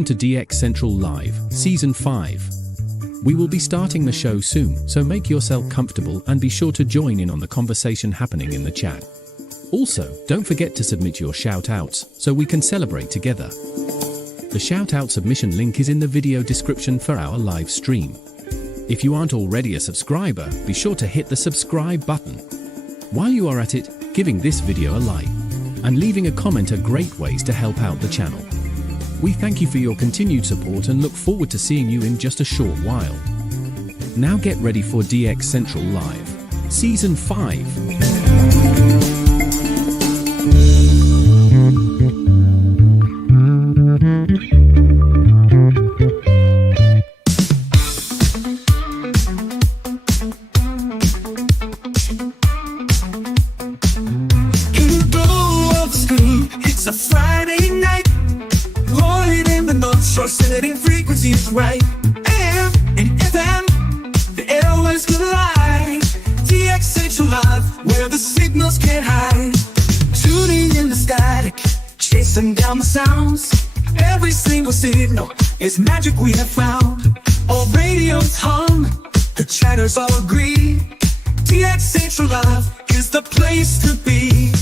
Welcome to DX Central Live, Season 5. We will be starting the show soon, so make yourself comfortable and be sure to join in on the conversation happening in the chat. Also, don't forget to submit your shout-outs, so we can celebrate together. The shout-out submission link is in the video description for our live stream. If you aren't already a subscriber, be sure to hit the subscribe button. While you are at it, giving this video a like and leaving a comment are great ways to help out the channel. We thank you for your continued support and look forward to seeing you in just a short while. Now get ready for DX Central Live, Season 5. Setting frequencies right, AM and FM, the airwaves collide. DX Central Live, where the signals can't hide. Tuning in the static, chasing down the sounds. Every single signal is magic we have found. All radios hum, the chatters all agree. DX Central Live is the place to be.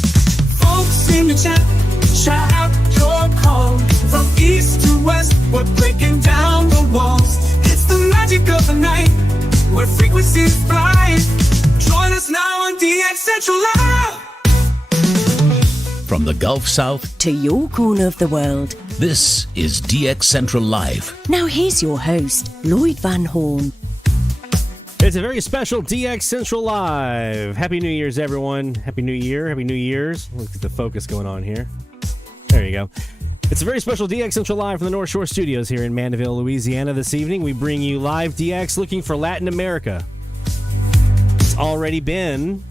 Folks in the chat, shout out your call. From east to west, we're breaking down the walls. It's the magic of the night, where frequencies fly. Join us now on DX Central Live. From the Gulf South to your corner of the world, this is DX Central Live. Now here's your host, Lloyd Van Horn. It's a very special DX Central Live. Happy New Year's, everyone. Happy New Year. Happy New Year's. Look at the focus going on here. There you go. It's a very special DX Central Live from the North Shore Studios here in Mandeville, Louisiana. This evening, we bring you live DX looking for Latin America. It's already been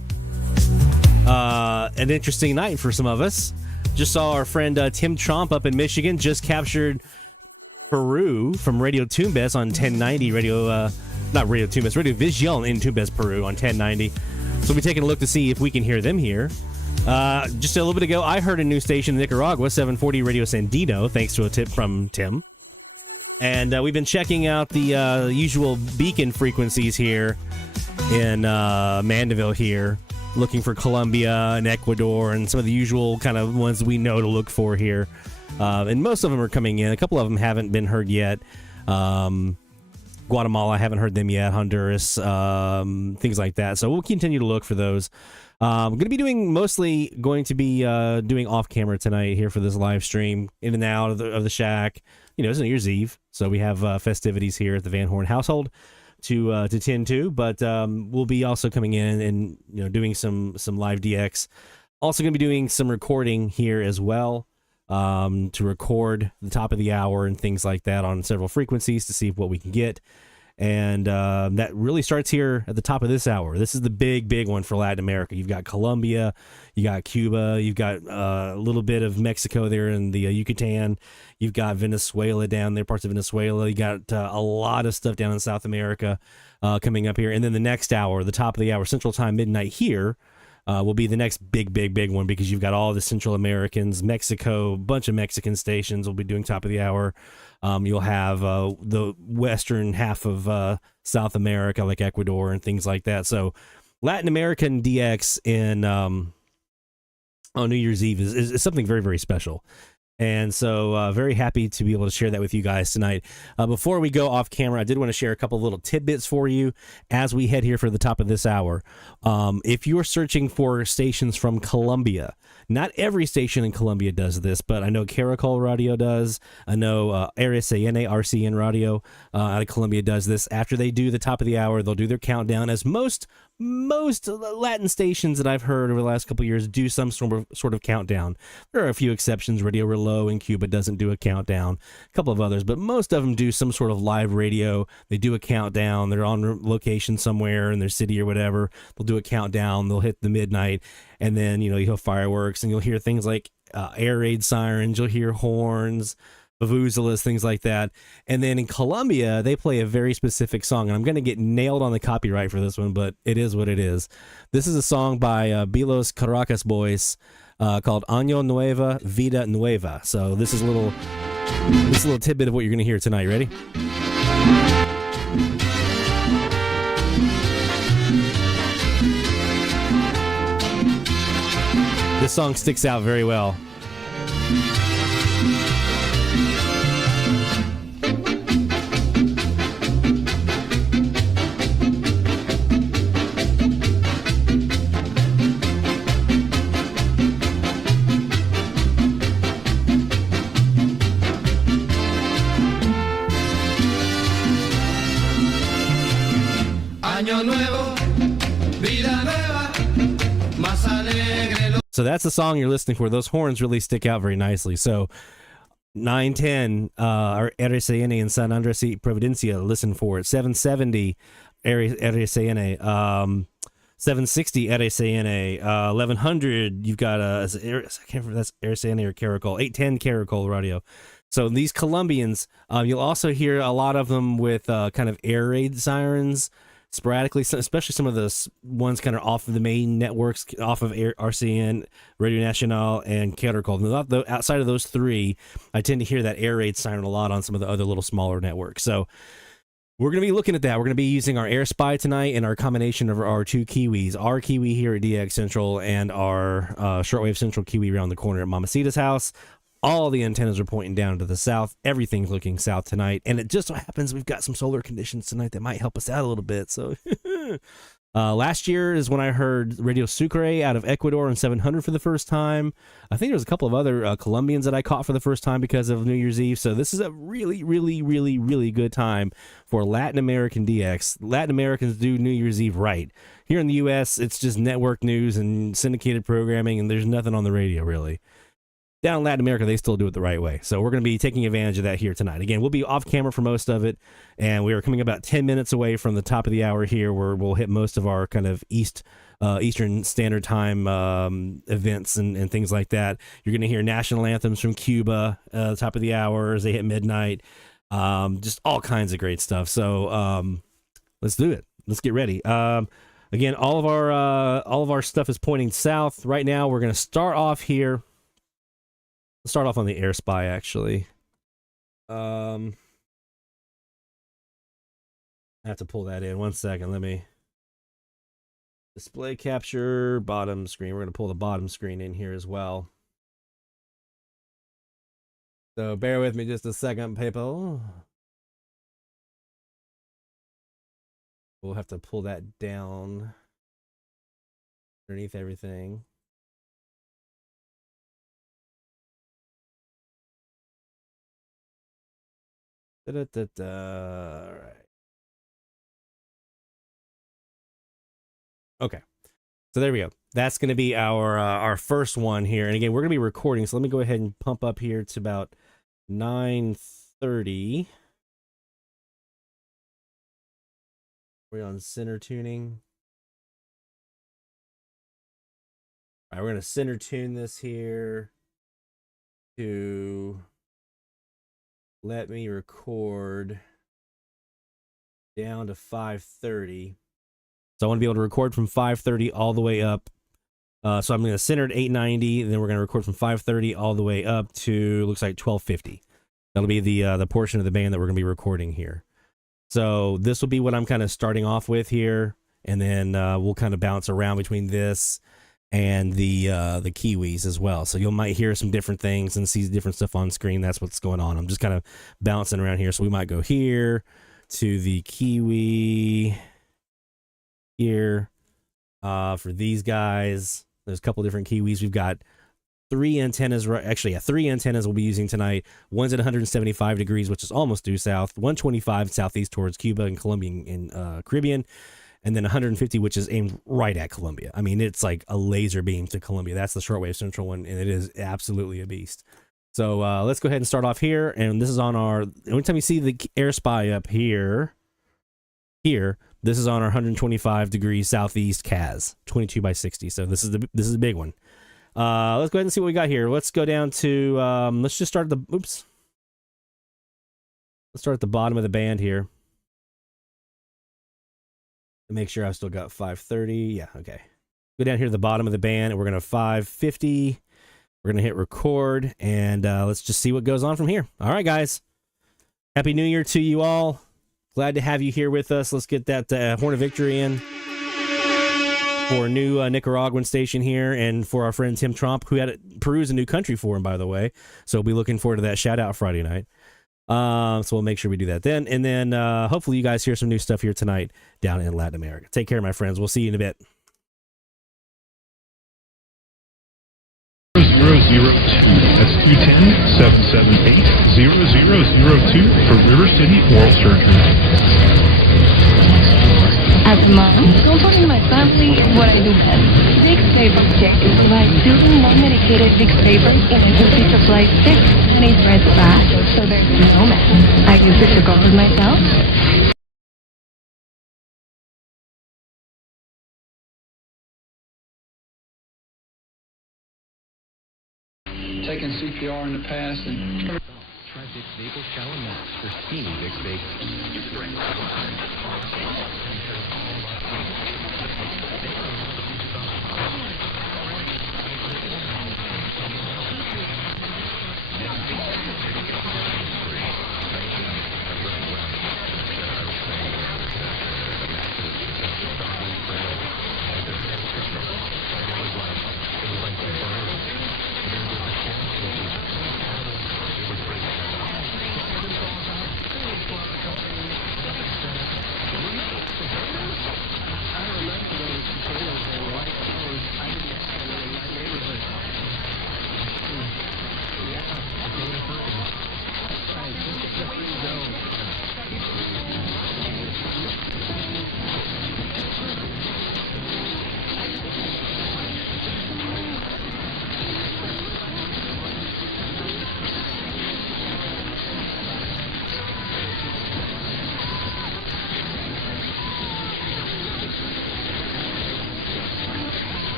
an interesting night for some of us. Just saw our friend Tim Tromp up in Michigan just captured Peru from Radio Tumbes on 1090. Not Radio Tumbes, Radio Vision in Tumbes, Peru on 1090. So we'll be taking a look to see if we can hear them here. Just a little bit ago, I heard a new station in Nicaragua, 740 Radio Sandino, thanks to a tip from Tim. And we've been checking out the usual beacon frequencies here in Mandeville here, looking for Colombia and Ecuador and some of the usual kind of ones we know to look for here. And most of them are coming in. A couple of them haven't been heard yet. Guatemala, I haven't heard them yet. Honduras, things like that. So we'll continue to look for those. I'm going to be doing doing off camera tonight here for this live stream, in and out of the shack. You know, it's New Year's Eve, so we have festivities here at the Van Horn household to tend to. But we'll be also coming in and doing some live DX. Also going to be doing some recording here as well, to record the top of the hour and things like that on several frequencies to see what we can get. And that really starts here at the top of this hour. This is the big one for Latin America. You've got Colombia, you got Cuba, you've got a little bit of Mexico there in the Yucatan. You've got Venezuela down there, parts of Venezuela. You got a lot of stuff down in South America coming up here. And then the next hour, the top of the hour, Central Time, midnight here, will be the next big one, because you've got all the Central Americans, Mexico, a bunch of Mexican stations will be doing top of the hour. You'll have the western half of South America, like Ecuador and things like that. So Latin American DX on New Year's Eve is something very, very special. And so very happy to be able to share that with you guys tonight. Before we go off camera, I did want to share a couple of little tidbits for you as we head here for the top of this hour. If you're searching for stations from Colombia, not every station in Colombia does this, but I know Caracol Radio does. I know RCN Radio out of Colombia does this. After they do the top of the hour, they'll do their countdown, as most Latin stations that I've heard over the last couple of years do some sort of countdown. There are a few exceptions. Radio Relo in Cuba doesn't do a countdown. A couple of others, but most of them do some sort of live radio. They do a countdown. They're on location somewhere in their city or whatever. They'll do a countdown. They'll hit the midnight, and then you'll have fireworks, and you'll hear things like air raid sirens. You'll hear horns, vuvuzelas, things like that. And then in Colombia, they play a very specific song, and I'm going to get nailed on the copyright for this one, but it is what it is. This is a song by Bilos Caracas Boys called Año Nueva, Vida Nueva. So this is a little This is a little tidbit of what you're going to hear tonight. Ready? This song sticks out very well. Año nuevo, vida nueva, más alegre. So that's the song you're listening for. Those horns really stick out very nicely. So 910 RCN in San Andres y Providencia, listen for it. 770 RCN, 760 RCN, 1100 you've got I can't remember if that's RCN or Caracol, 810 Caracol radio. So these Colombians, you'll also hear a lot of them with kind of air raid sirens sporadically, especially some of the ones kind of off of the main networks, off of RCN, Radio Nacional, and Caracol. Outside of those three, I tend to hear that air raid siren a lot on some of the other little smaller networks. So we're going to be looking at that. We're going to be using our Air Spy tonight and our combination of our two Kiwis, our Kiwi here at DX Central and our Shortwave Central Kiwi around the corner at Mamacita's house. All the antennas are pointing down to the south. Everything's looking south tonight. And it just so happens we've got some solar conditions tonight that might help us out a little bit. So last year is when I heard Radio Sucre out of Ecuador on 700 for the first time. I think there's a couple of other Colombians that I caught for the first time because of New Year's Eve. So this is a really, really, really, really good time for Latin American DX. Latin Americans do New Year's Eve right. Here in the U.S., it's just network news and syndicated programming, and there's nothing on the radio, really. Down in Latin America, they still do it the right way. So we're going to be taking advantage of that here tonight. Again, we'll be off camera for most of it, and we are coming about 10 minutes away from the top of the hour here, where we'll hit most of our kind of Eastern Standard Time events and things like that. You're going to hear national anthems from Cuba top of the hour as they hit midnight. Just all kinds of great stuff. So let's do it. Let's get ready. Again, all of our stuff is pointing south right now. We're going to start off here. Let's start off on the Air Spy, actually. I have to pull that in. 1 second. Let me display capture bottom screen. We're going to pull the bottom screen in here as well. So bear with me just a second, people. We'll have to pull that down underneath everything. All right. Okay. So there we go. That's going to be our first one here. And again, we're going to be recording. So let me go ahead and pump up here to about 9:30. We're on center tuning. All right, we're going to center tune this here to let me record down to 5:30. So I want to be able to record from 5:30 all the way up. So I'm going to center at 890, and then we're going to record from 5:30 all the way up to, looks like 1250. That'll be the portion of the band that we're going to be recording here. So this will be what I'm kind of starting off with here, and then we'll kind of bounce around between this and the Kiwis as well. So you might hear some different things and see different stuff on screen. That's what's going on. I'm just kind of bouncing around here. So we might go here to the Kiwi here for these guys. There's a couple different Kiwis. We've got three antennas, three antennas we'll be using tonight. One's at 175 degrees, which is almost due south, 125 southeast towards Cuba and Colombia and Caribbean, and then 150, which is aimed right at Colombia. I mean, it's like a laser beam to Colombia. That's the shortwave central one, and it is absolutely a beast. So let's go ahead and start off here, and this is on our, anytime you see the Air Spy up here, this is on our 125 degrees southeast CAS, 22 by 60. So this is a big one. Let's go ahead and see what we got here. Let's go down to, let's just start let's start at the bottom of the band here. Make sure I've still got 530. Yeah, okay. Go down here to the bottom of the band, and we're going to 550. We're going to hit record, and let's just see what goes on from here. All right, guys. Happy New Year to you all. Glad to have you here with us. Let's get that Horn of Victory in for a new Nicaraguan station here, and for our friend Tim Trump, who had Peru's a new country for him, by the way. So we'll be looking forward to that shout-out Friday night. So we'll make sure we do that then. And then hopefully you guys hear some new stuff here tonight down in Latin America. Take care, my friends. We'll see you in a bit. 002. That's 310-778-0002 for River City Oral Surgery. As a mom, don't talk to my family what I do best. Vicks Vapor Protective provides soothing, non-medicated Vicks Vapor in a dosage of like 6 and 8 breaths fast, so there's no mess. I use it to comfort myself. Taking CPR in the past and try Vicks Vapor Shower Max for steamy Vicks Vapor.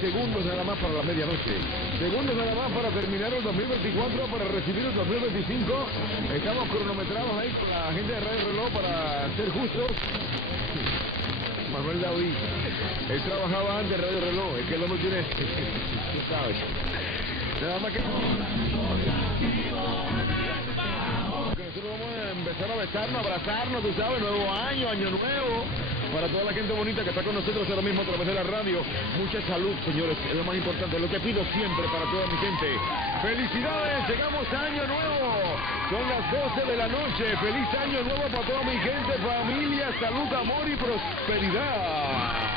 segundos nada más para la medianoche. Segundos nada más para terminar el 2024, para recibir el 2025. Estamos cronometrados ahí con la gente de Radio Reloj para ser justos. Manuel David, él trabajaba antes de Radio Reloj, es que él no tiene, tú sabes. Nada más que nosotros vamos a empezar a besarnos, abrazarnos, tú sabes, nuevo año, año nuevo. Para toda la gente bonita que está con nosotros ahora mismo a través de la radio, mucha salud, señores, es lo más importante, lo que pido siempre para toda mi gente. ¡Felicidades! Llegamos a Año Nuevo, son las 12 de la noche, ¡feliz Año Nuevo para toda mi gente, familia, salud, amor y prosperidad!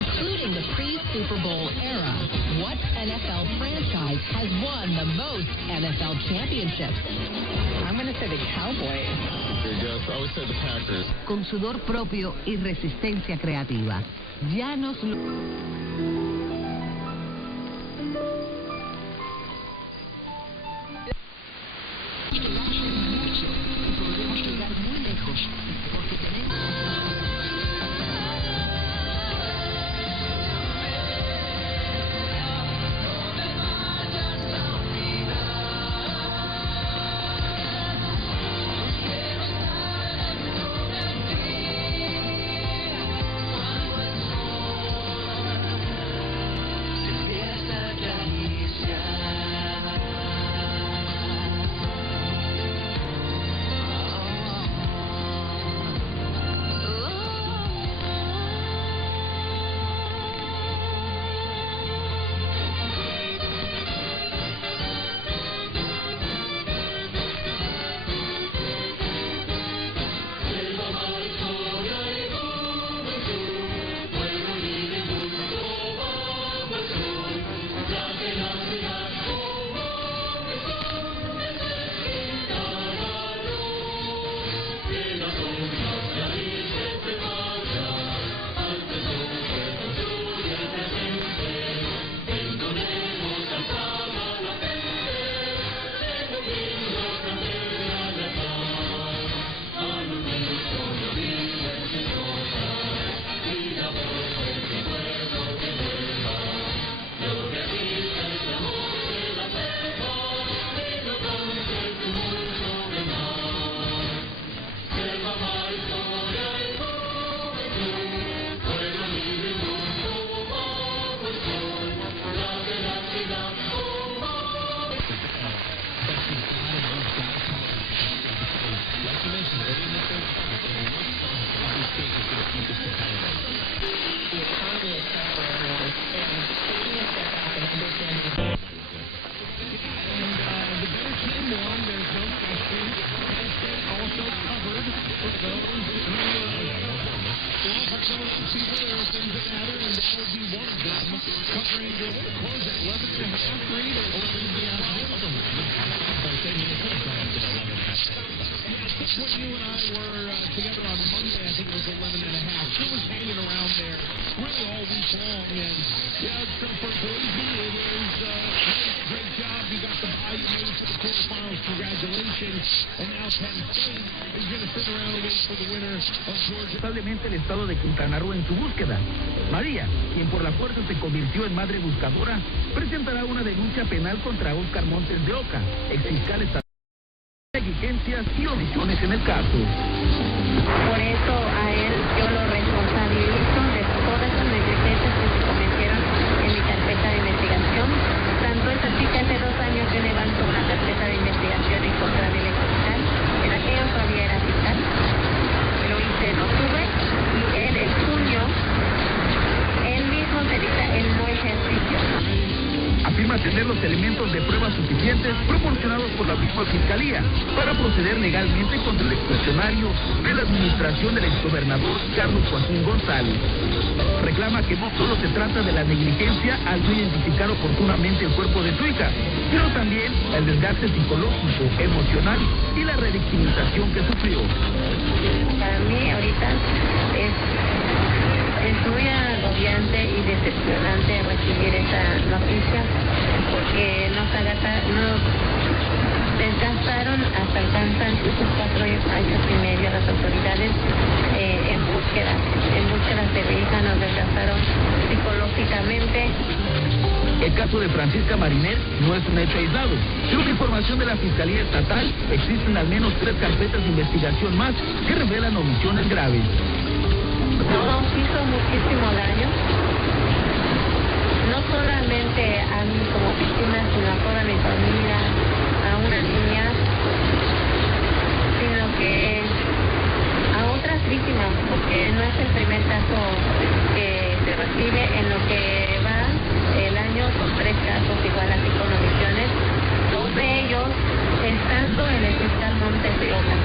Including the pre-Super Bowl era, what NFL franchise has won the most NFL championships? I'm going to say the Cowboys. Yes, I would say the Packers. Con sudor propio y resistencia creativa. Ya nos lo... people, there are things that matter, and that would be one of them. Covering the close at 11.5, Reed, or 11 in the afternoon. When you and I were together on Monday, I think it was 11.5. It was hanging around there really all week long, and yeah, so for Boise, it is great job. You got the bye, you made it to the quarterfinals. Congratulations. And now Penn State is going to sit around and wait for the winner of Georgia. Lamentablemente el estado de Quintana Roo en su búsqueda. María, quien por la fuerza se convirtió en madre buscadora, presentará una denuncia penal contra Oscar Montes de Oca, exfiscal estatal, negligencias y omisiones en el caso. Por eso a él yo lo responsabilizo de todas las negligencias que se cometieron en mi carpeta de investigación. Tanto es así que hace 2 años yo levanto una carpeta de investigación en contra del exfiscal. En aquella todavía era fiscal. Lo hice en octubre y él en junio, él mismo se dice el no ejercicio. Afirma tener los elementos de prueba suficientes proporcionados por la misma Fiscalía para proceder legalmente contra el exfuncionario de la administración del exgobernador Carlos Joaquín González. Reclama que no solo se trata de la negligencia al no identificar oportunamente el cuerpo de su hija, sino también el desgaste psicológico, emocional y la revictimización que sufrió. Para mí ahorita es muy agobiante y decepcionante recibir esa noticia porque nos desgastaron hasta el cansancio estos 4 años y medio las autoridades en búsquedas de mi hija, nos desgastaron psicológicamente. El caso de Francisca Mariner no es un hecho aislado. Según información de la Fiscalía Estatal, existen al menos 3 carpetas de investigación más que revelan omisiones graves. Nos hizo muchísimo daño, no solamente a mí como víctima, sino a toda mi familia, a una niña, sino que a otras víctimas, porque no es el primer caso que se recibe. En lo que va el año son 3 casos igual así con omisiones, 2 de ellos estando en el fiscal Montes de Oca.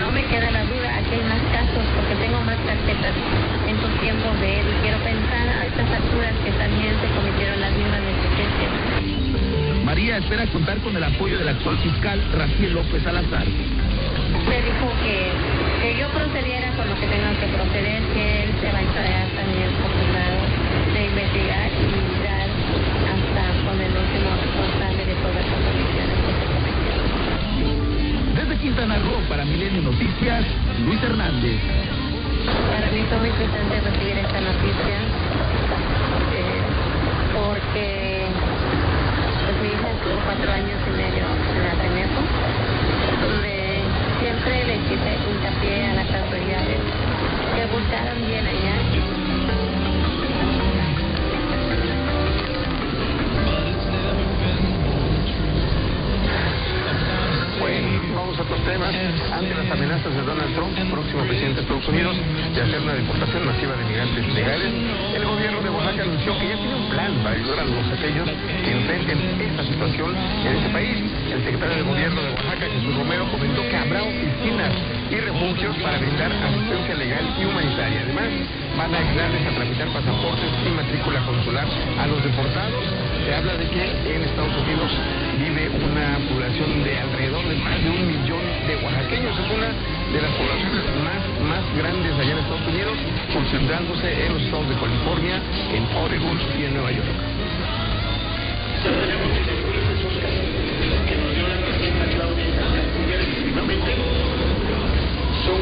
No me queda la duda, aquí hay más casos porque tengo más carpetas en sus tiempos de él y quiero pensar a estas alturas que también se cometieron las mismas negligencias. María espera contar con el apoyo del actual fiscal Raciel López Salazar. Me dijo que yo procediera con lo que tenga que proceder, que él se va a encargar también por su lado de investigar y dar hasta con el último responsable de todas las omisiones que se cometieron. Desde Quintana Roo, para Milenio Noticias, Luis Hernández. Para mí fue muy frustrante recibir esta noticia porque pues, mi hija estuvo 4 años y medio en la Reneco, donde siempre le hice hincapié a las autoridades que buscaron bien allá. Vamos a otros temas. Ante las amenazas de Donald Trump, próximo presidente de Estados Unidos, de hacer una deportación masiva de migrantes legales, el gobierno de Oaxaca anunció que ya tiene un plan para ayudar a los oaxaqueños que enfrenten esta situación en ese país. El secretario de Gobierno de Oaxaca, Jesús Romero, comentó que habrá oficinas y refugios para brindar asistencia legal y humanitaria. Además, van a ayudarles a tramitar pasaportes y matrícula consular a los deportados. Se habla de que en Estados Unidos vive una población de alrededor de más de 1 millón de oaxaqueños. Es una de las poblaciones más grandes allá en Estados Unidos, concentrándose en los estados de California, en Oregon y en Nueva York. Son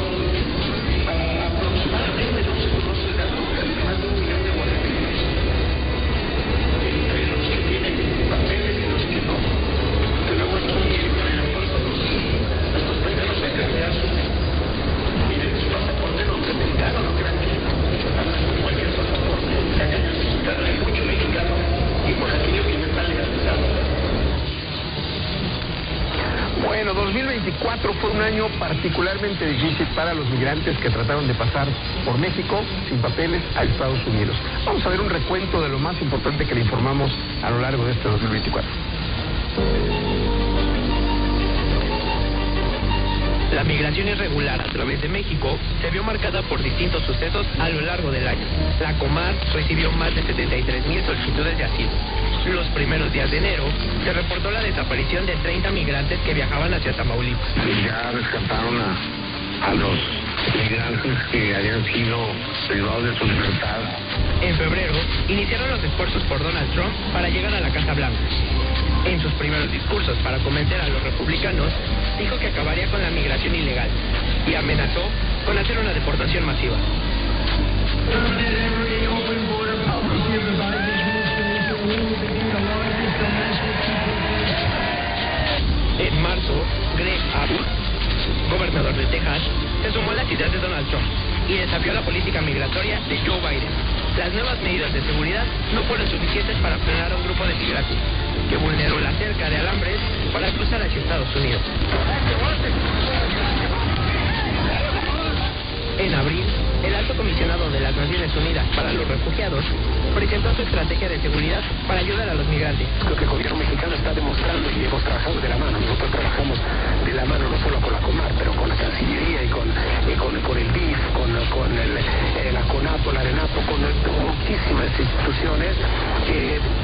aproximadamente, no se conoce el dato, más de 1 millón de oaxaqueños, entre los que tienen papeles y los que no. Que luego aquí en el aeropuerto los paisanos de carreazo, miren su pasaporte norteamericano, no crean que andan con cualquier pasaporte. Acá hay mucho mexicano y oaxaqueño que no está legalizado. Bueno, 2024 fue un año particularmente difícil para los migrantes que trataron de pasar por México sin papeles a Estados Unidos. Vamos a ver un recuento de lo más importante que le informamos a lo largo de este 2024. La migración irregular a través de México se vio marcada por distintos sucesos a lo largo del año. La Comar recibió más de 73,000 solicitudes de asilo. Los primeros días de enero se reportó la desaparición de 30 migrantes que viajaban hacia Tamaulipas. Ya rescataron a los migrantes que habían sido privados de su libertad. En febrero, iniciaron los esfuerzos por Donald Trump para llegar a la Casa Blanca. En sus primeros discursos para convencer a los republicanos, dijo que acabaría con la migración ilegal y amenazó con hacer una deportación masiva. En marzo, Greg Abbott, gobernador de Texas, se sumó a las ideas de Donald Trump y desafió la política migratoria de Joe Biden. Las nuevas medidas de seguridad no fueron suficientes para frenar a un grupo de migrantes que vulneró la cerca de alambres para cruzar hacia Estados Unidos. En abril, el Alto Comisionado de las Naciones Unidas para los Refugiados presentó su estrategia de seguridad para ayudar a los migrantes. Lo que el gobierno mexicano está demostrando, y hemos trabajado de la mano, nosotros trabajamos de la mano no solo con la Comar, pero con la Cancillería y con el DIF, con la CONAPO, la ARENAPO, con muchísimas instituciones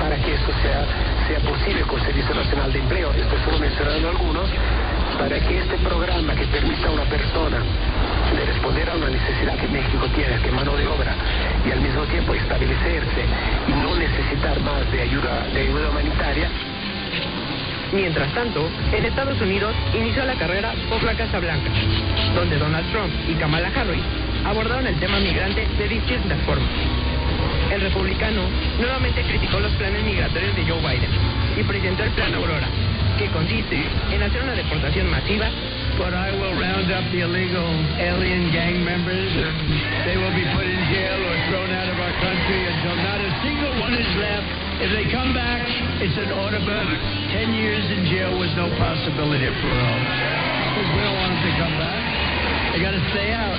para que eso sea posible con el Servicio Nacional de Empleo. Estoy solo mencionando algunos, para que este programa que permita a una persona de responder a una necesidad que México tiene, que es mano de obra, y al mismo tiempo establecerse y no necesitar más de ayuda humanitaria. Mientras tanto, en Estados Unidos inició la carrera por la Casa Blanca, donde Donald Trump y Kamala Harris abordaron el tema migrante de distintas formas. El republicano nuevamente criticó los planes migratorios de Joe Biden y presentó el Plan Aurora, que consiste en hacer una deportación masiva. But I will round up the illegal alien gang members and they will be put in jail or thrown out of our country until not a single one is left. If they come back, it's an automatic 10 years in jail with no possibility of parole. Because we don't want them to come back. They got to stay out.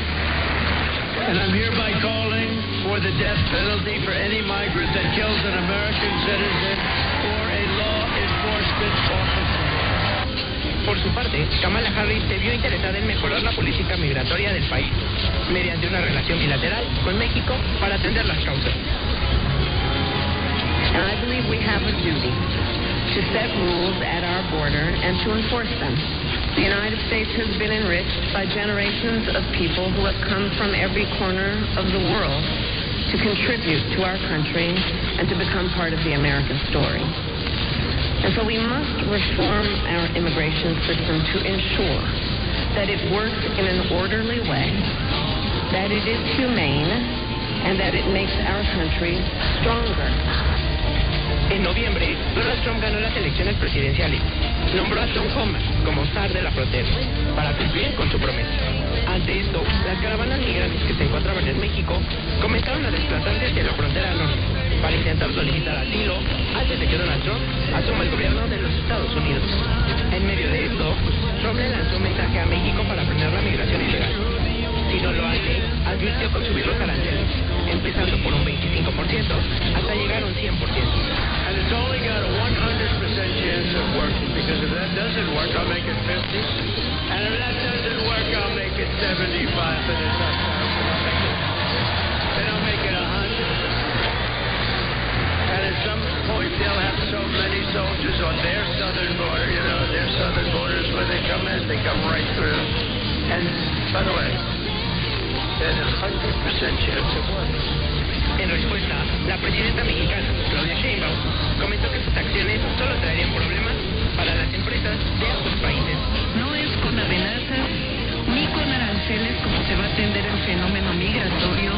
And I'm hereby calling for the death penalty for any migrant that kills an American citizen or a law enforcement officer. Por su parte, Kamala Harris se vio interesada en mejorar la política migratoria del país mediante una relación bilateral con México para atender las causas. And I believe we have a duty to set rules at our border and to enforce them. The United States has been enriched by generations of people who have come from every corner of the world to contribute to our country and to become part of the American story. And so we must reform our immigration system to ensure that it works in an orderly way, that it is humane, and that it makes our country stronger. En noviembre, Donald Trump ganó las elecciones presidenciales. Nombró a Tom Homan como zar de la frontera para cumplir con su promesa. Ante esto, las caravanas migrantes que se encontraban en México comenzaron a desplazarse hacia la frontera norte para intentar solicitar asilo antes de que Donald Trump asuma el gobierno de los Estados Unidos. En medio de esto, Trump le lanzó un mensaje a México para frenar la migración ilegal. Si no lo hace, advirtió con subir los aranceles, empezando por un 25% hasta llegar a un 100%. And it's only got a 100% chance of working, because if that doesn't work, I'll make it 50. And if that doesn't work, I'll make it 75, and it's not then I'll make it 100. And at some point, they'll have so many soldiers on their southern border, their southern borders where they come in, they come right through. And, by the way, there's a 100% chance of working. En respuesta, la presidenta mexicana, Claudia Sheinbaum, comentó que sus acciones solo traerían problemas para las empresas de ambos países. No es con amenazas ni con aranceles como se va a atender el fenómeno migratorio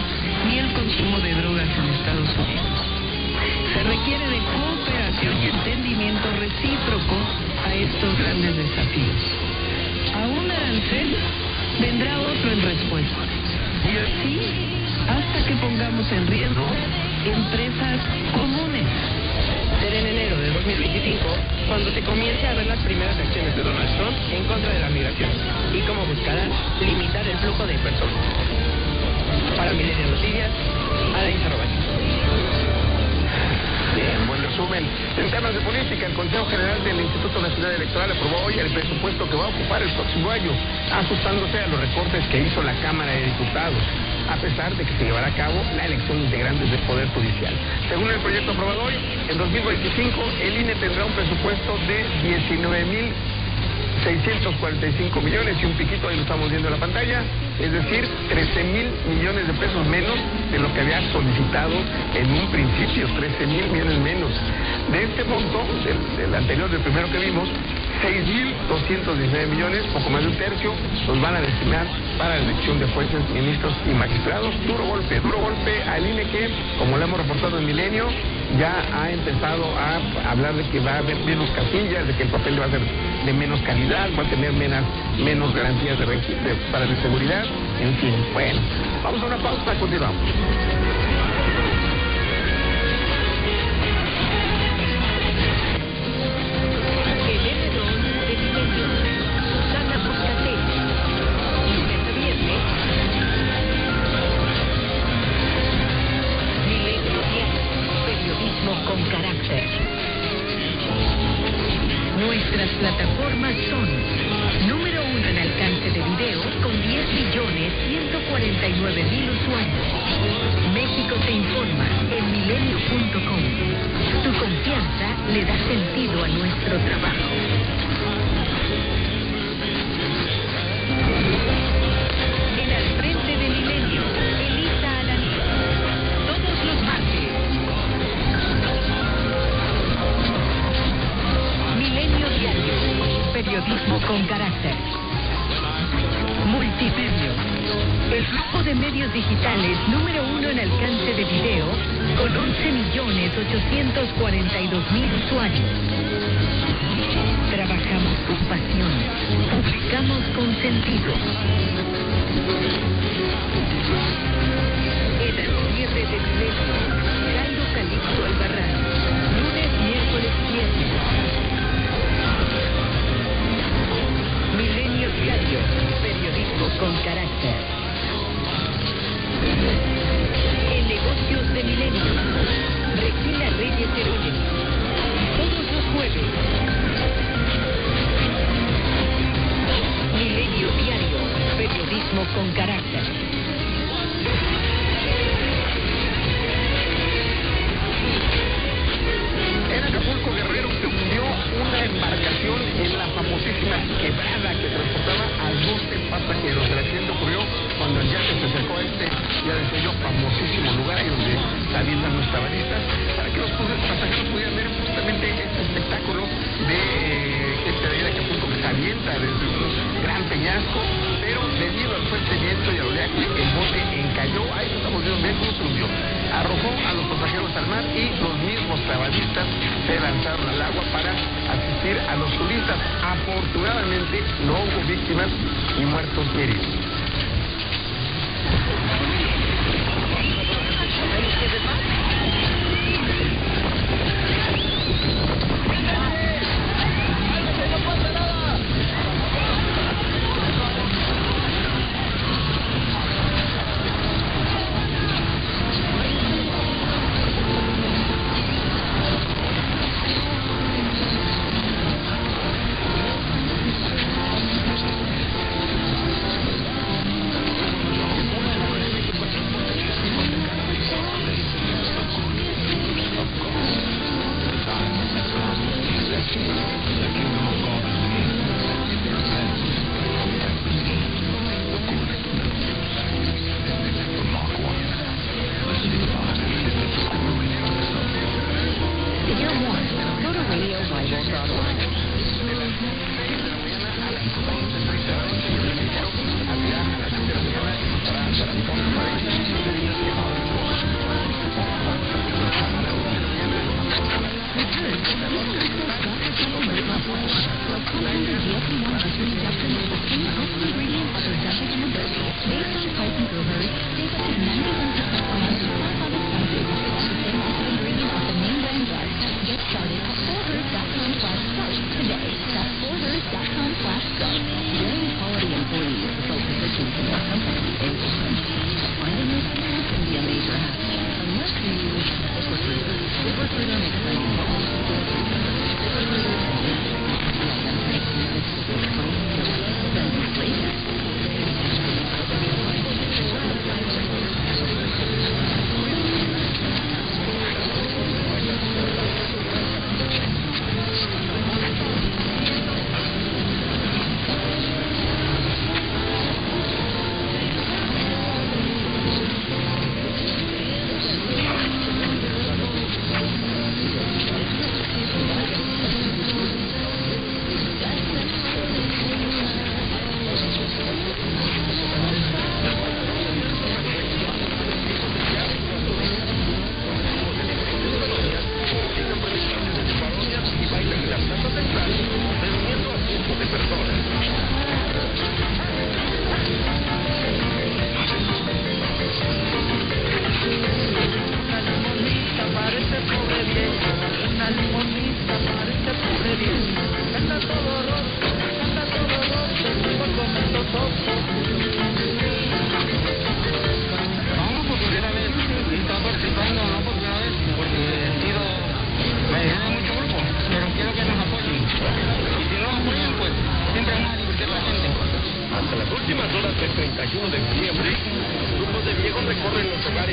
ni el consumo de drogas en Estados Unidos. Se requiere de cooperación y entendimiento recíproco a estos grandes desafíos. A un arancel vendrá otro en respuesta. Y así hasta que pongamos en riesgo empresas comunes. Será en enero de 2025 cuando se comience a ver las primeras acciones de Donald Trump en contra de la migración y cómo buscarán limitar el flujo de personas. Para Milenio Noticias, Alain Sarabach. Bien, buen resumen. En temas de política, el Consejo General del Instituto Nacional Electoral aprobó hoy el presupuesto que va a ocupar el próximo año, ajustándose a los recortes que hizo la Cámara de Diputados, a pesar de que se llevará a cabo la elección de integrantes del Poder Judicial. Según el proyecto aprobado hoy, en 2025 el INE tendrá un presupuesto de 19,645 millones y un piquito, ahí lo estamos viendo en la pantalla, es decir, 13,000 millones de pesos menos de lo que había solicitado en un principio, 13,000 millones menos. De este monto, del anterior, del primero que vimos, 6,219 millones, poco más de un tercio, los van a destinar para la elección de jueces, ministros y magistrados. Duro golpe al INE que, como lo hemos reportado en Milenio, ya ha empezado a hablar de que va a haber menos casillas, de que el papel va a ser de menos calidad, va a tener menos garantías para la seguridad, en fin. Bueno, vamos a una pausa, continuamos. Con carácter. Nuestras plataformas son número 1 en alcance de video con 10,149,000 usuarios. México te informa en milenio.com. Tu confianza le da sentido a nuestro trabajo. En al frente de Milenio, Elisa Alaní. Todos los martes. Milenio Diario, periodismo con carácter. Multimedia, el grupo de medios digitales número 1 en alcance de video con 11,842,000 usuarios. Trabajamos con pasión, publicamos con sentido. En el cierre de Milenio, Caldo Calixto Albarrán, lunes, miércoles, viernes. Milenio Diario, periodismo con carácter. En negocios de Milenio, Regina Reyes Heroles, todos los jueves. Milenio Diario, periodismo con carácter. En Acapulco, Guerrero, se hundió una embarcación en la famosísima quebrada que transportaba a 12 pasajeros. El accidente ocurrió cuando el yate se acercó a ya decía yo, famosísimo lugar ahí donde se avientan los tabalistas, para que los pasajeros pudieran ver justamente este espectáculo de gente de ahí de Acapulco que se avienta desde un gran peñasco, pero debido al fuerte viento y al oleaje, el bote encalló, ahí lo estamos viendo, cómo se hundió. Arrojó a los pasajeros al mar y los mismos clavadistas se lanzaron al agua para asistir a los turistas. Afortunadamente no hubo víctimas ni muertos ni heridos.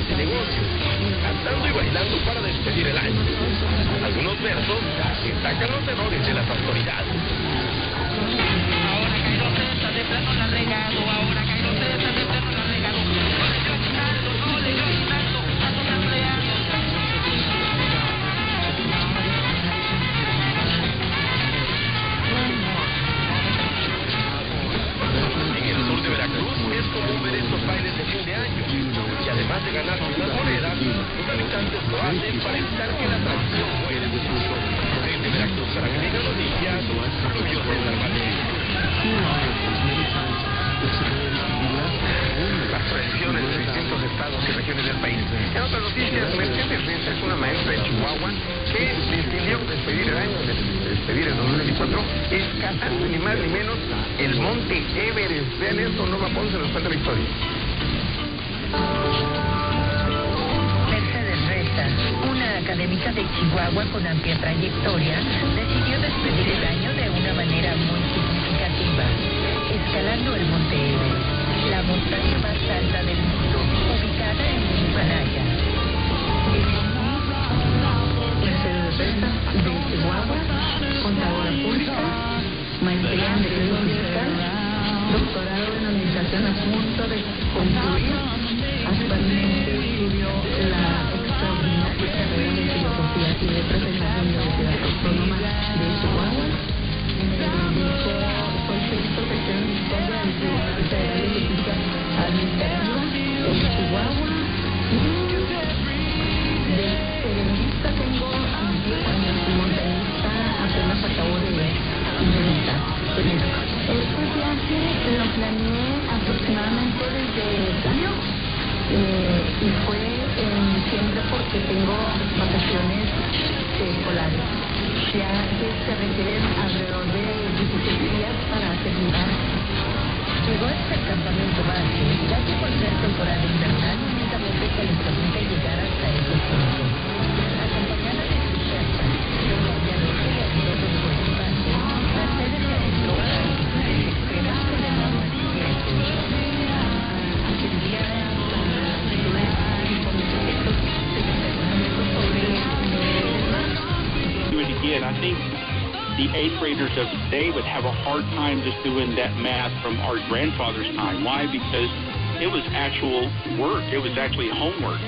ese negocio, cantando y bailando para despedir el año. Algunos versos destacan los errores de las autoridades. Ahora Cairo César de plano la ha regado, ahora Cairo César de plano la ha regado. No le dio aguinaldo, no le dio aguinaldo a los empleados. En el sur de Veracruz es común ver estos bailes de fin de año. Y además de ganarse unas monedas, los habitantes lo hacen para evitar que la tradición muera. Desde Veracruz para Camino Noticias, Julio César Valdez. Las tradiciones de distintos estados y regiones del país. En otras noticias, Mercedes es una maestra de Chihuahua que decidió despedir el año, despedir el 2024, escalando ni más ni menos el monte Everest. Vean esto, Norma Ponce nos cuenta la historia. Mercedes Reza, una académica de Chihuahua con amplia trayectoria, decidió despedir el año de una manera muy significativa, escalando el monte Everest, la montaña más alta del mundo, ubicada en el Himalaya. Mercedes Reza, de Chihuahua, contadora pública, maestría en Derecho Fiscal, doctorado en Administración a punto de concluir. Actualmente estudió la extraordinaria carrera de Filosofía y Letras en la Universidad Autónoma de Chihuahua. Solicitó profesión de Historia del Tribunal Federal de Justicia Administrativa en Chihuahua. De periodista tengo 10 años, montañista apenas acabo de inventar. Este viaje lo planeé aproximadamente desde junio. Y fue en diciembre porque tengo vacaciones escolares, ya que se requieren alrededor de 16 días para terminar. Llegó hasta el campamento base, ya que por ser temporada invernal únicamente se les permite llegar hasta ese punto. Acompañada de su sherpa, los guardianes y ayudos de su base, Mercedes se adentró a altitudes extremas con enormes riesgos. Aquel día do it again. I think the 8th graders of today would have a hard time just doing that math from our grandfather's time. Why? Because it was actual work. It was actually homework.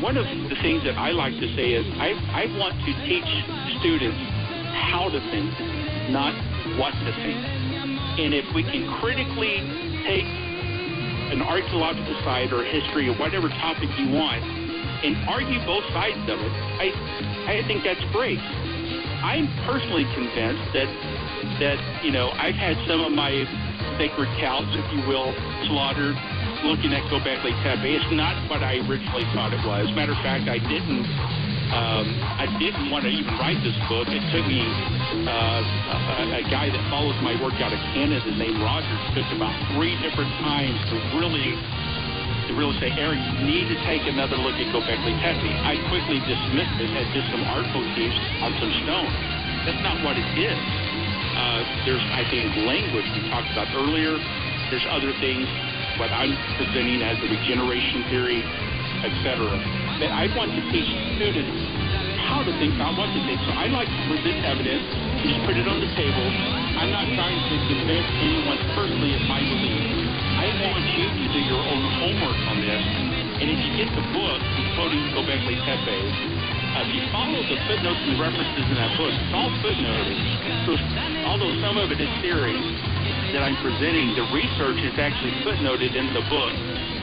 One of the things that I like to say is I want to teach students how to think, not what to think. And if we can critically take an archaeological site or history or whatever topic you want and argue both sides of it, I think that's great. I'm personally convinced that you know, I've had some of my sacred cows, if you will, slaughtered looking at Göbekli Tepe. It's not what I originally thought it was. Matter of fact, I didn't want to even write this book. It took me a guy that follows my work out of Canada named Roger. It took about 3 different times to really say, Aaron, you need to take another look at Göbekli Tepe. I quickly dismissed it as just some art motifs on some stone. That's not what it is. There's, I think, language we talked about earlier. There's other things, what I'm presenting as a regeneration theory, etc. That I want to teach students how to think, not what to think. So I like to present evidence, just put it on the table. I'm not trying to convince anyone personally of my belief. I want you to do your own homework on this. And if you get the book, quoting Göbekli Tepe, if you follow the footnotes and the references in that book, it's all footnoted. So although some of it is theory that I'm presenting, the research is actually footnoted in the book.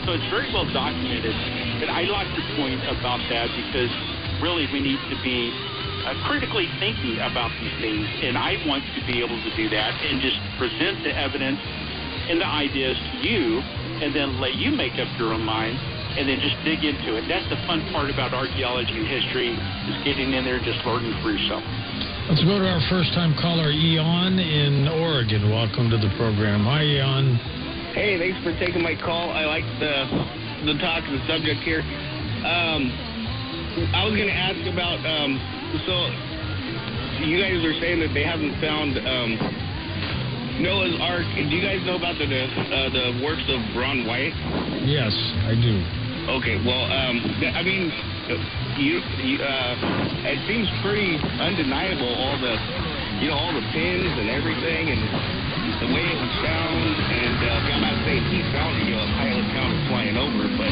So it's very well documented. But I like to point about that because really we need to be critically thinking about these things. And I want to be able to do that and just present the evidence and the ideas to you and then let you make up your own mind and then just dig into it. That's the fun part about archaeology and history, is getting in there and just learning for yourself. Let's go to our first-time caller, Eon in Oregon. Welcome to the program. Hi, Eon. Hey, thanks for taking my call. I like the talk and the subject here. I was going to ask about, so you guys are saying that they haven't found Noah's Ark. Do you guys know about the works of Ron White? Yes, I do. Okay, well, I mean, it seems pretty undeniable, all the pins and everything, and the way it sounds, and I'm not saying he sounded, a pilot sounded flying over, but,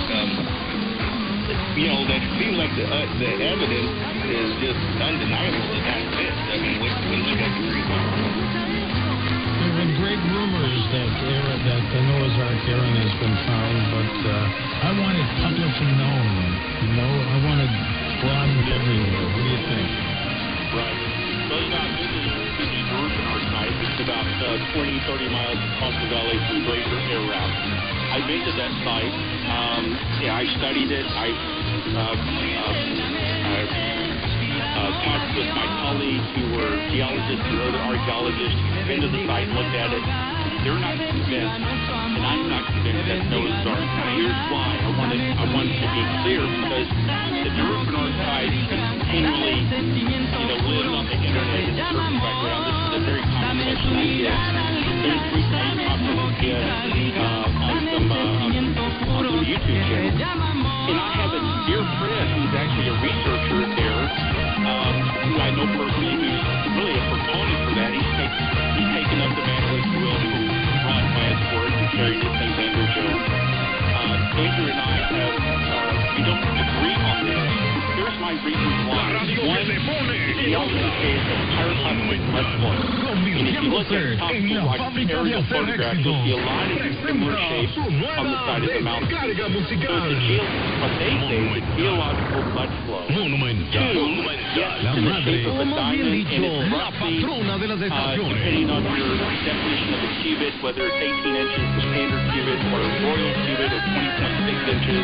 that seems like the evidence is just undeniable that that's it. I mean, wouldn't you guys agree? There have been great rumors that the Noah's Ark Aaron has been found, but I want it publicly known. I want it broadened everywhere. What do you think? Right. Well, this is the Jerusalem Archive. It's about 20, 30 miles across the valley from Greater Ararat. I've been to that site. I studied it. I talked with my colleagues who were geologists and other archaeologists, been to the site, looked at it. They're not convinced, and I'm not convinced that Noah's Ark. Now, here's why. I want to be clear, because the Jerusalem Archive continually, lives on the internet in a certain background. This is a very common question I get. There's recently popped up again on some YouTube channels. And I have a dear friend who's actually a researcher there, who I know personally, who's really a proponent for that. He's taken up the mantle, if you will, from Ron Lansford and carried it to Xander Jones. Xander and I we don't agree on this. Here's my reasons why. One, the geology phase of pyroclastic mudflow. And if you look at aerial photographs, you'll see a lot of these similar shapes on the side of the mountain. So what they say is a geological mud flow. Two, yes, it's in the shape of a diamond, and it's roughly, depending on your definition of a cubit, whether it's 18 inches, the standard cubit, or a royal cubit, or 20.6 inches,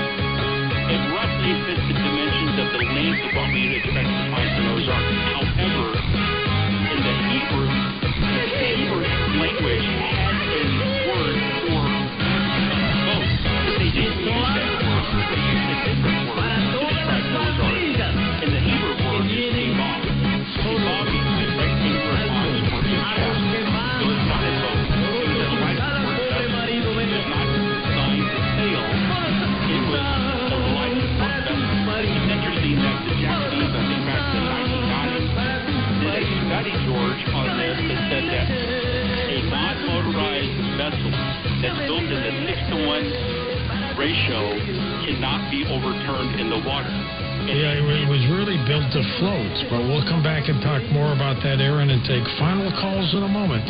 it roughly fits the dimensions of the length of what we would expect to find for Noah's Ark. However, in the Hebrew language had a word for boat, but they didn't use that word. They used a different word to describe Noah's Ark. And the Hebrew word is Kibah. Kibah means a rectangular box for each chest. So it's not a boat. It was a life-support vessel. It was not designed to sail. It was a life-support vessel. It's interesting that the Japanese, I think back to the 1990s, did a study, George, on this that said that a non-motorized vessel that's built in the 6-to-1 ratio cannot be overturned in the water. Yeah, it was really built to float, but we'll come back and talk more about that, Aaron, and take final calls in a moment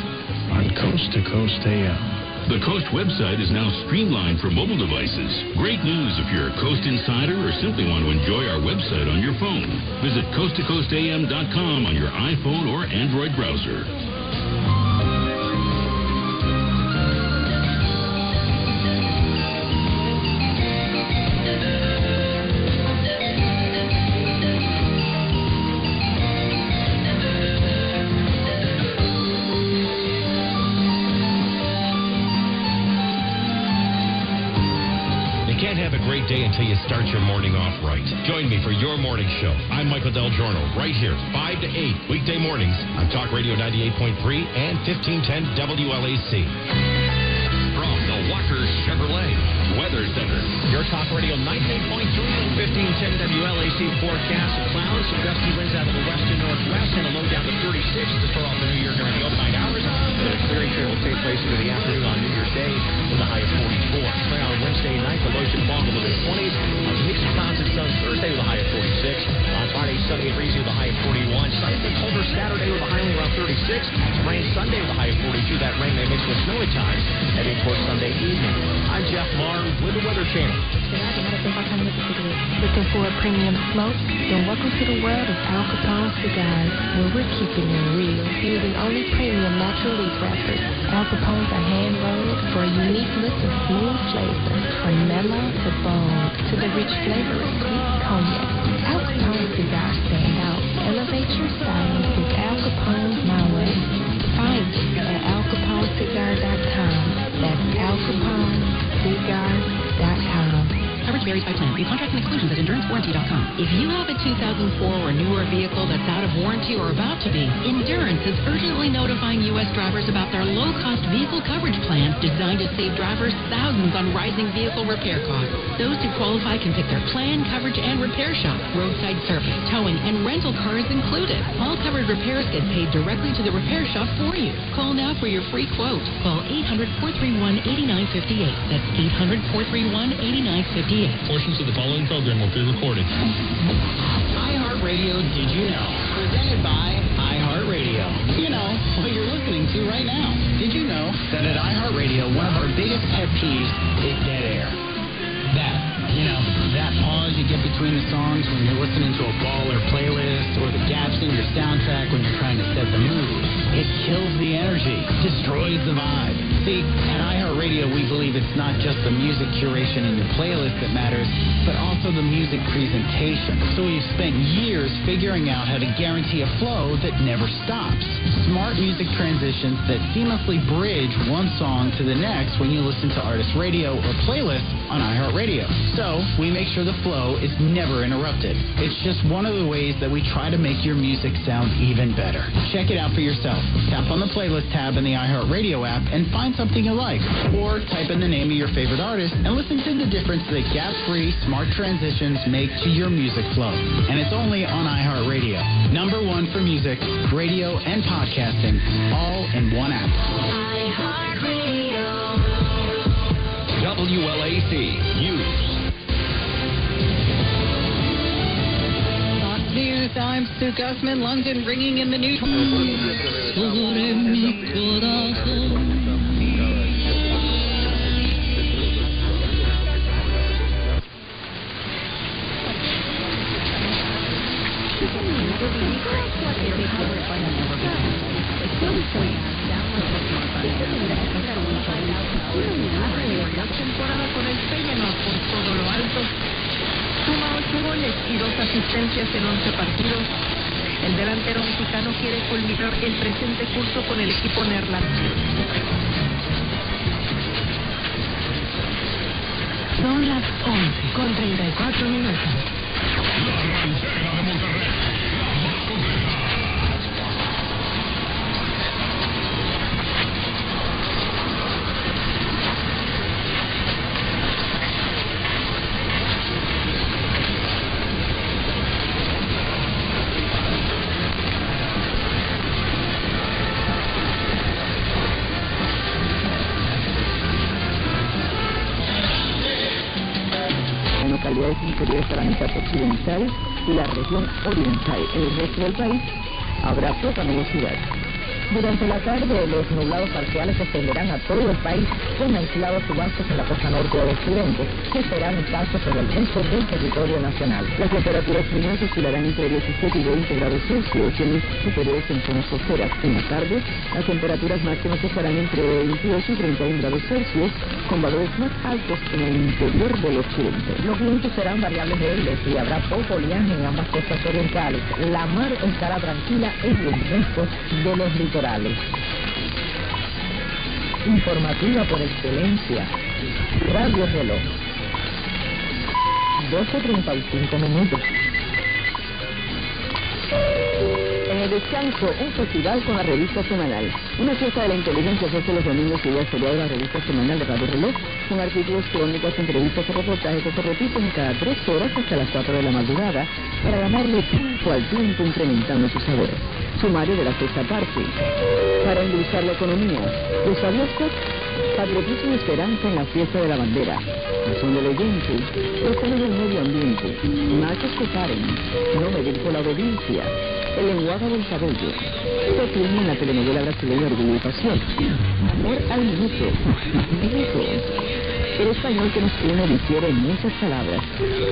on Coast to Coast AM. The Coast website is now streamlined for mobile devices. Great news if you're a Coast insider or simply want to enjoy our website on your phone. Visit coasttocoastam.com on your iPhone or Android browser. Great day until you start your morning off right. Join me for your morning show. I'm Michael Del Giorno, right here, 5 to 8, weekday mornings on Talk Radio 98.3 and 1510 WLAC. From the Walker Chevrolet Weather Center. Your Talk Radio 98.3 and 1510 WLAC forecast. Clouds, some gusty winds out of the west and northwest, and a low down to 36 to start off the new year during the overnight hours. The clearing period will take place into the afternoon on New Year's Day with a high of 44. Clear on Wednesday night, the low should fall to the mid-20s. Mix of clouds and sun Thursday with a high of 46. On Friday, sunny and breezy with a high of 41. Slightly colder Saturday with a high around 36. Rain Sunday with a high of 42. That rain may mix with snow at times, heading towards Sunday evening. I'm Jeff Marr with the Weather Channel. Looking for a premium smoke? Then welcome to the world of Al Capone cigars, where we're keeping it real, using only premium natural leaf wrappers. Al Capones are hand-rolled for a unique look and smooth flavor, from mellow to bold to the rich flavor of sweet cognac. Al Capone cigars stand out. Elevate your style with Al Capone's My Way. Find us at alcaponecigar.com. That's alcaponecigars.com. Average varies by plan. View contracts and exclusions at endurancewarranty.com. If you have a 2004 or newer vehicle that's out of warranty or about to be, Endurance is urgently notifying U.S. drivers about their low-cost vehicle coverage plan designed to save drivers thousands on rising vehicle repair costs. Those who qualify can pick their plan, coverage, and repair shop. Roadside service, towing, and rental cars included. All covered repairs get paid directly to the repair shop for you. Call now for your free quote. Call 800-431-8958. That's 800-431-8958. Portions of the following program will be recorded. iHeartRadio Did You Know? Presented by iHeartRadio. You know what you're listening to right now. Did you know that at iHeartRadio, one of our biggest pet peeves is dead air? That pause you get between the songs when you're listening to a baller playlist, or the gaps in your soundtrack when you're trying to set the mood. It kills the energy, destroys the vibe. See, at iHeartRadio, we believe it's not just the music curation in your playlist that matters, but also the music presentation. So we've spent years figuring out how to guarantee a flow that never stops. Smart music transitions that seamlessly bridge one song to the next when you listen to artist radio or playlists on iHeartRadio. So we make sure the flow is never interrupted. It's just one of the ways that we try to make your music sound even better. Check it out for yourself. Tap on the playlist tab in the iHeartRadio app and find something you like. Or type in the name of your favorite artist and listen to the difference that gap-free smart transitions make to your music flow. And it's only on iHeartRadio. #1 for music, radio, and podcasting, all in one app. iHeartRadio. WLAC News. Fox News, I'm Sue Gussman. London bringing in the news. Sobre mi corazón. Temporada con el Feyenoord por todo lo alto. Suma 8 goles y 2 asistencias en 11 partidos. El delantero mexicano quiere culminar el presente curso con el equipo neerlandés. Son las 11:34 minutos. La ranchera de Monterrey, la más completa. Localidades inferiores a la mitad occidental y la región oriental. En el resto del país habrá poca nubosidad. Durante la tarde, los nublados parciales se extenderán a todo el país, con aislados subastos en la costa norte o occidente, que serán escasos en el resto del territorio nacional. Las temperaturas mínimas oscilarán entre 17 y 20 grados Celsius, y en los superiores en zonas costeras. En la tarde, las temperaturas máximas estarán entre 28 y 31 grados Celsius, con valores más altos en el interior del occidente. Los vientos serán variables débiles y habrá poco oleaje en ambas costas orientales. La mar estará tranquila en el resto de los litorales. Informativa por excelencia. Radio Reloj. 12:35 minutos. En el descanso, un festival con la revista semanal. Una fiesta de la inteligencia se hace los domingos y días feriados de la revista semanal de Radio Reloj, con artículos, crónicas, entrevistas y reportajes que se repiten cada 3 horas hasta las 4 de la madrugada para ganarle tiempo al tiempo, incrementando sus saberes. Sumario de la sexta parte. Para endulzar la economía. Los avioscos, patriotismo y esperanza en la fiesta de la bandera. Razón del oyente. Protege el medio ambiente. Machos que paren. No medir por la obediencia. El lenguaje del cabello. Se filma en la telenovela brasileña Orgullo y Pasión. Amor al minuto. Minutos. El español que nos une difiere en muchas palabras.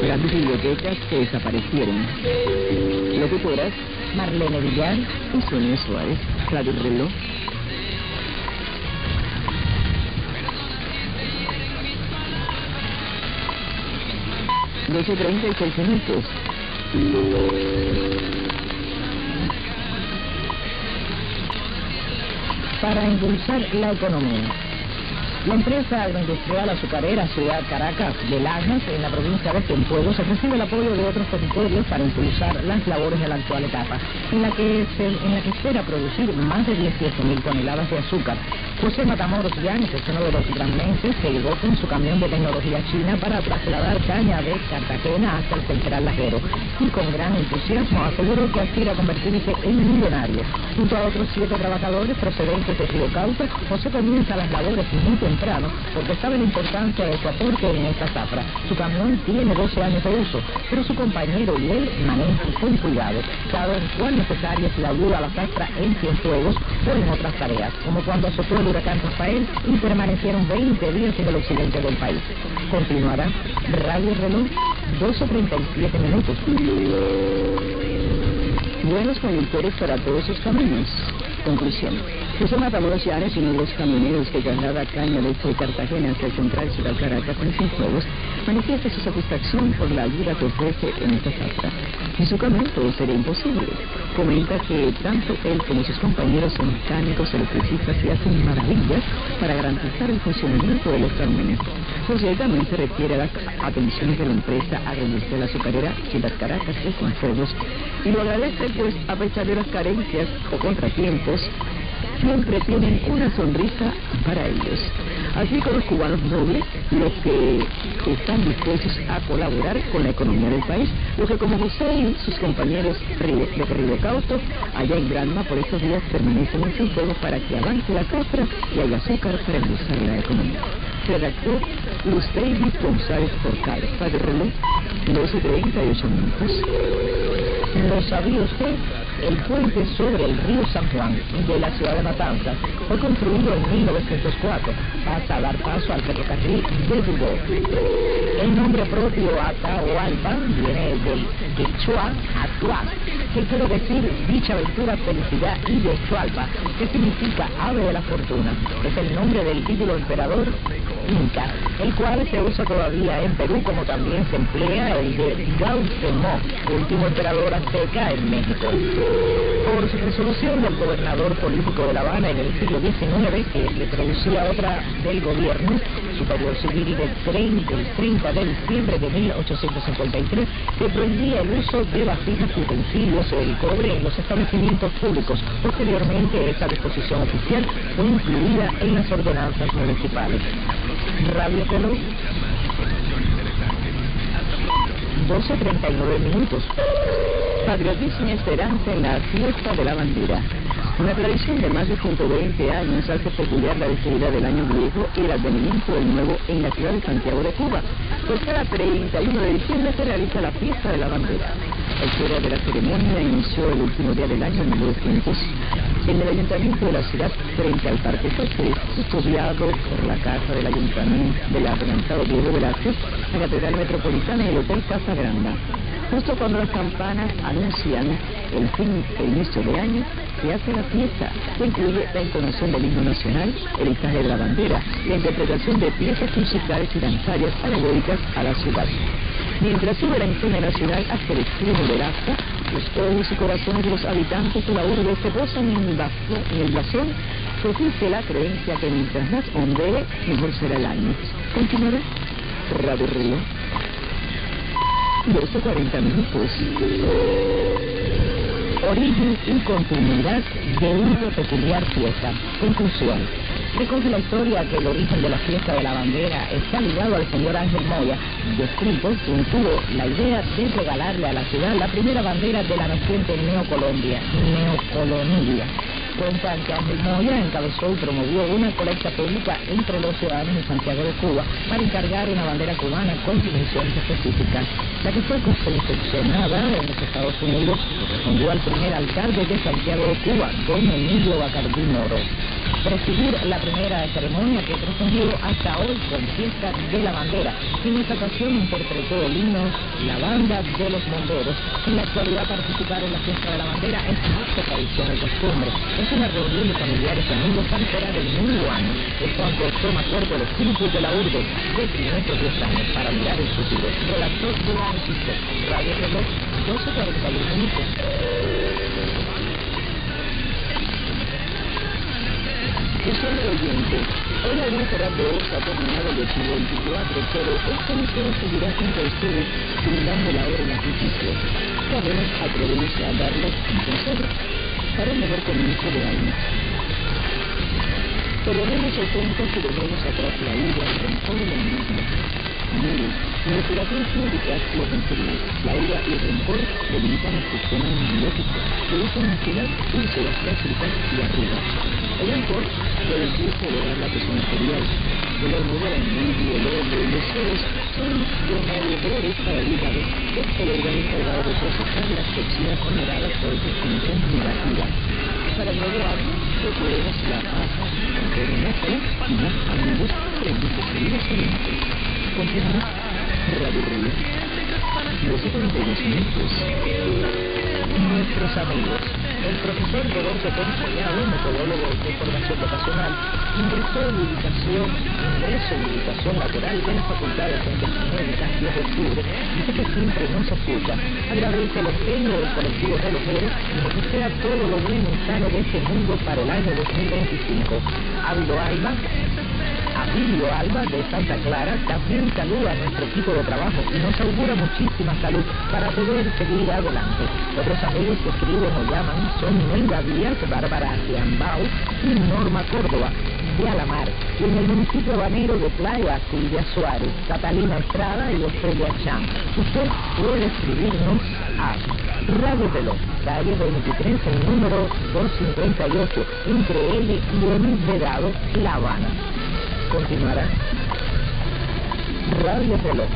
Grandes bibliotecas que desaparecieron. Locutoras, Marlene Villar y Sonia Suárez. Radio Reloj. $12:36. Para impulsar la economía. La empresa agroindustrial azucarera Ciudad Caracas de Lajas, en la provincia de Cienfuegos, recibe el apoyo de otros territorios para impulsar las labores de la actual etapa, en la que espera producir más de 18.000 toneladas de azúcar. José Matamoros Yang, que es uno de los granmenses, se llegó con su camión de tecnología china para trasladar caña de Cartagena hasta el central lajero, y con gran entusiasmo aseguró que aspira a convertirse en millonario. Junto a otros 7 trabajadores procedentes de Río Cauca, José comienza las labores muy temprano porque sabe la importancia de su aporte en esta zafra. Su camión tiene 12 años de uso, pero su compañero y él manejan con cuidado. Saben cuán necesaria es la ayuda a la zafra en Cienfuegos o en otras tareas, como cuando azotó el huracán Rafael y permanecieron 20 días en el occidente del país. Continuará Radio Reloj, 12:37 minutos. Buenos conductores para todos sus caminos. Conclusión. José Matamoros Yang es uno de los camioneros que traslada caña de Cartagena hacia el central Ciudad Caracas en Cienfuegos, manifiesta su satisfacción por la ayuda que ofrece en esta zafra. En su camión todo sería imposible. Comenta que tanto él como sus compañeros mecánicos, electricistas y hacen maravillas para garantizar el funcionamiento de los camiones. José también se refiere a las atenciones de la empresa agroindustrial azucarera Ciudad Caracas de Cienfuegos y lo agradece, pues a pesar de las carencias o contratiempos, siempre tienen una sonrisa para ellos. Así con los cubanos nobles, los que están dispuestos a colaborar con la economía del país, los que como José y sus compañeros de Río Cauto, allá en Granma, por estos días permanecen en Cienfuegos para que avance la zafra y haya azúcar para impulsar la economía. Redactor Luz David González Porcal, Radio Reloj, 12:38 minutos. ¿Lo sabía usted? El puente sobre el río San Juan de la ciudad de Matanzas fue construido en 1904 para dar paso al ferrocarril de Dubó. El nombre propio Atahualpa viene del quechua Atuaz, que quiere decir dicha aventura, felicidad, y de Chualpa, que significa ave de la fortuna. Es el nombre del título emperador Inca, el cual se usa todavía en Perú, como también se emplea el de Cuauhtémoc, último emperador azteca en México. Por su resolución del gobernador político de La Habana en el siglo XIX, que le producía otra del gobierno superior civil del 30 de diciembre de 1853, que prohibía el uso de vasijas y utensilios del cobre en los establecimientos públicos. Posteriormente, esta disposición oficial fue incluida en las ordenanzas municipales. Radio Reloj, 12:39 minutos. Patriotismo y esperanza en la fiesta de la bandera. Una tradición de más de 120 años hace peculiar la despedida del año viejo y el advenimiento del nuevo en la ciudad de Santiago de Cuba, pues cada 31 de diciembre se realiza la fiesta de la bandera. La historia de la ceremonia inició el último día del año 1900 en el ayuntamiento de la ciudad, frente al Parque Perseus, custodiado por la casa del ayuntamiento del adelantado Diego Velázquez, la Catedral Metropolitana y el Hotel Casa Granda. Justo cuando las campanas anuncian el inicio de año, se hace la fiesta, que incluye la entonación del himno nacional, el izaje de la bandera, la interpretación de piezas musicales y danzarias alegóricas a la ciudad. Mientras sube la entonación nacional hasta el extremo del asta, los ojos y corazones de los habitantes de la urbe se posan en el blasón, que existe la creencia que mientras más ondee, mejor será el año. Continuará Radio Reloj, 12:40 minutos. Origen y continuidad de una peculiar fiesta. Conclusión. Recoge la historia que el origen de la fiesta de la bandera está ligado al señor Ángel Moya, descrito, quien tuvo la idea de regalarle a la ciudad la primera bandera de la naciente neocolonial. Cuentan que Ángel Moya encabezó y promovió una colecta pública entre los ciudadanos de Santiago de Cuba para encargar una bandera cubana con dimensiones específicas. La que fue confeccionada en los Estados Unidos correspondió al primer alcalde de Santiago de Cuba, don Emilio Bacardí Moro. Presidir la primera ceremonia que trascendió hasta hoy con fiesta de la bandera. En esta ocasión interpretó el himno la banda de los bomberos. En la actualidad participar en la fiesta de la bandera es más que tradición y costumbre. Es una reunión de familiares y amigos para esperar el nuevo año. Es cuando toma cuerpo el espíritu de la urbe de 510 años para mirar el futuro. Redactor de la noticia, Radio Reloj, 12:41 minutos. Estimado oyente, hoy la Lista de Oros ha terminado el 2024, pero esta misión seguirá junto a ustedes, brindando la hora en las noticias. Sabemos, atrevemos a darles un consejo para un mejor comienzo de año. Perdonemos el tiempo si dejemos atrás la ira, el rencor y la envidia. Mire, nuestra crítica lo vencería. La ira y el rencor debilitan el sistema inmunológico, producen ansiedad, úlceras gástricas y arrugas. El rencor puede incluso lograr la presión arterial. El hormón, la envidia, el odio y los celos son demoliadores para el hígado. Es el órgano encargado de procesar las toxinas generadas por discriminación negativa. Para graduar, procuremos la paz, con enojo y más amigos, felices y excelentes. Continuamos Radio Reloj. Los 72 minutos. Nuestros amigos. El profesor Roberto Ponzoñado, metodólogo de formación vocacional, ingreso de educación laboral de la Facultad de Ciencias Médicas 10 de octubre, dice que siempre nos escucha. Agradece el empeño del colectivo relojeros y nos desea todo lo bueno y sano de este mundo para el año 2025. Abilio Alba de Santa Clara también saluda a nuestro equipo de trabajo y nos augura muchísima salud para poder seguir adelante. Otros amigos que escriben o llaman son Nelda Díaz, Bárbara Ciambao y Norma Córdoba de Alamar, y en el municipio habanero de Playa, Silvia Suárez, Catalina Estrada y Estrella Chan. Usted puede escribirnos a Radio Reloj, calle 23, el número 258, entre L y el Vedado, La Habana. Continuará Radio Reloj.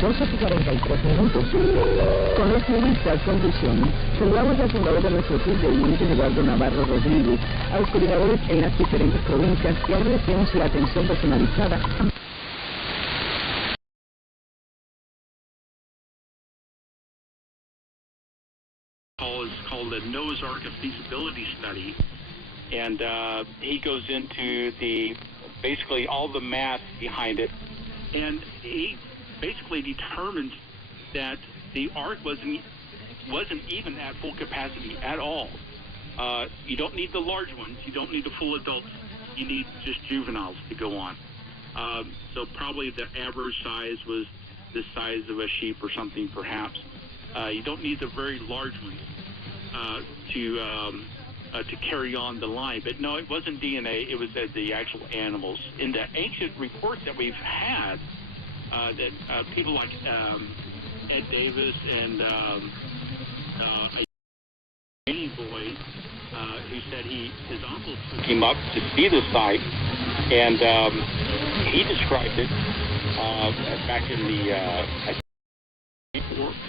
12:43 minutos. Con las revistas condiciones, saludamos al fundador de nuestro club de oyentes, Eduardo Navarro Rodríguez, a los coordinadores en las diferentes provincias y agradecemos la atención personalizada. It's called the Noah's Ark of Feasibility Study, and he goes into basically all the math behind it, and he basically determines that the Ark wasn't even at full capacity at all. You don't need the large ones, you don't need the full adults, you need just juveniles to go on. So probably the average size was the size of a sheep or something, perhaps. You don't need the very large ones to carry on the line. But no, it wasn't DNA, it was the actual animals. In the ancient reports that we've had, that people like Ed Davis and a Danny boy who said his uncle took him up to see the site, and he described it back in the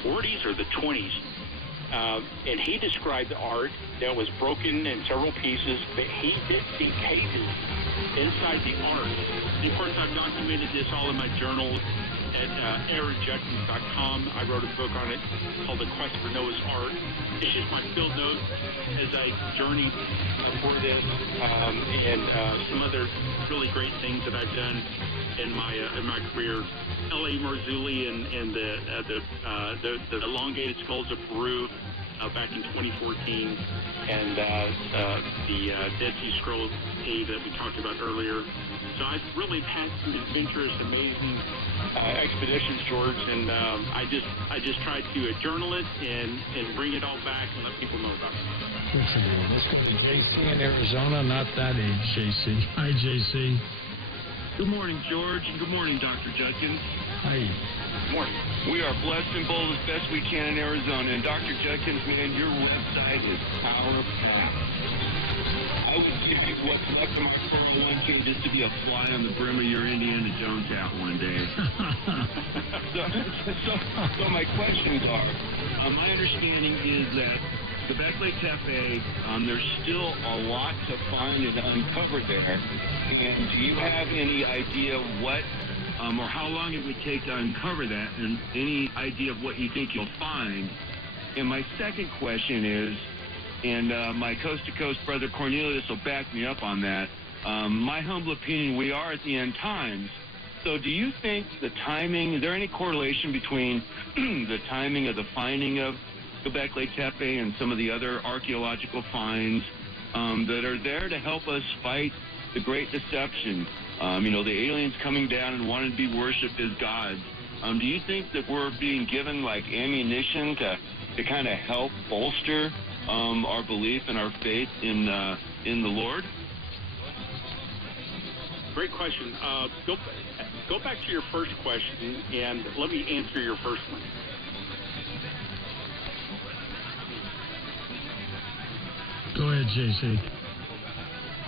40s or the 20s. And he described the Ark that was broken in several pieces, but he did see cages inside the Ark. And of course, I've documented this all in my journal at aaronjudkins.com. I wrote a book on it called The Quest for Noah's Ark. It's just my field notes as I journeyed for this, and some other really great things that I've done in my career. L.A. Marzulli and the elongated skulls of Peru back in 2014, and the Dead Sea Scrolls cave that we talked about earlier. So I've really had some adventurous, amazing expeditions, George, and I just tried to journal it and bring it all back and let people know about it. Let's go to JC in Arizona, not that age, JC. Hi, JC. Good morning, George, and good morning, Dr. Judkins. Hi. Good morning. We are blessed and bold as best we can in Arizona, and Dr. Judkins, man, your website is power-packed. I would give you what's left of my 401k just to be a fly on the brim of your Indiana Jones hat one day. so my questions are, my understanding is that Göbekli Tepe, there's still a lot to find and uncover there. And do you have any idea what or how long it would take to uncover that, and any idea of what you think you'll find? And my second question is, and my coast-to-coast brother Cornelius will back me up on that, my humble opinion, we are at the end times. So do you think the timing, is there any correlation between the timing of the finding of Göbekli Tepe and some of the other archaeological finds that are there to help us fight the great deception. The aliens coming down and wanting to be worshipped as gods. Do you think that we're being given like ammunition to kind of help bolster our belief and our faith in the Lord? Great question. Go back to your first question, and let me answer your first one. Go ahead, JC.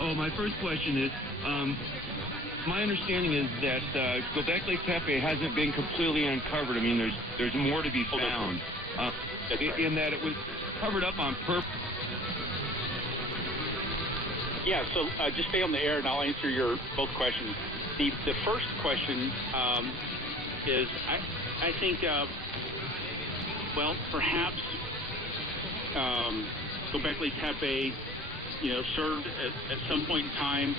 Oh, my first question is, my understanding is that Göbekli Tepe hasn't been completely uncovered. I mean, there's more to be found. That's right. In that it was covered up on purpose. Yeah, so just stay on the air, and I'll answer your both questions. The first question is, I think, perhaps Göbekli Tepe, served at some point in time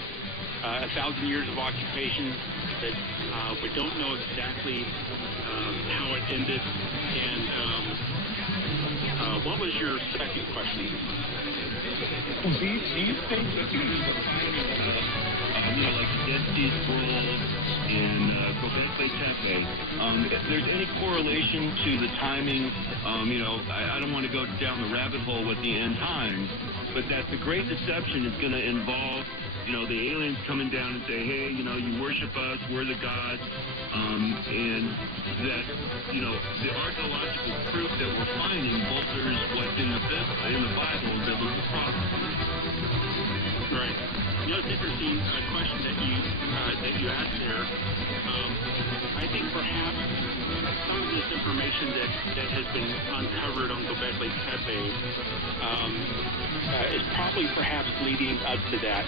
1,000 years of occupation that we don't know exactly how it ended. And what was your second question? Do you think that there's a finding of, like the Dead Sea Scrolls in Göbekli Tepe, if there's any correlation to the timing? I don't want to go down the rabbit hole with the end times, but that the Great Deception is going to involve, the aliens coming down and say, hey, you worship us, we're the gods, and that, the archaeological proof that we're finding bolsters what's in the Bible and biblical prophecy. Right. It's interesting question that you asked there. I think perhaps some of this information that has been uncovered on Göbekli Tepe is probably perhaps leading up to that.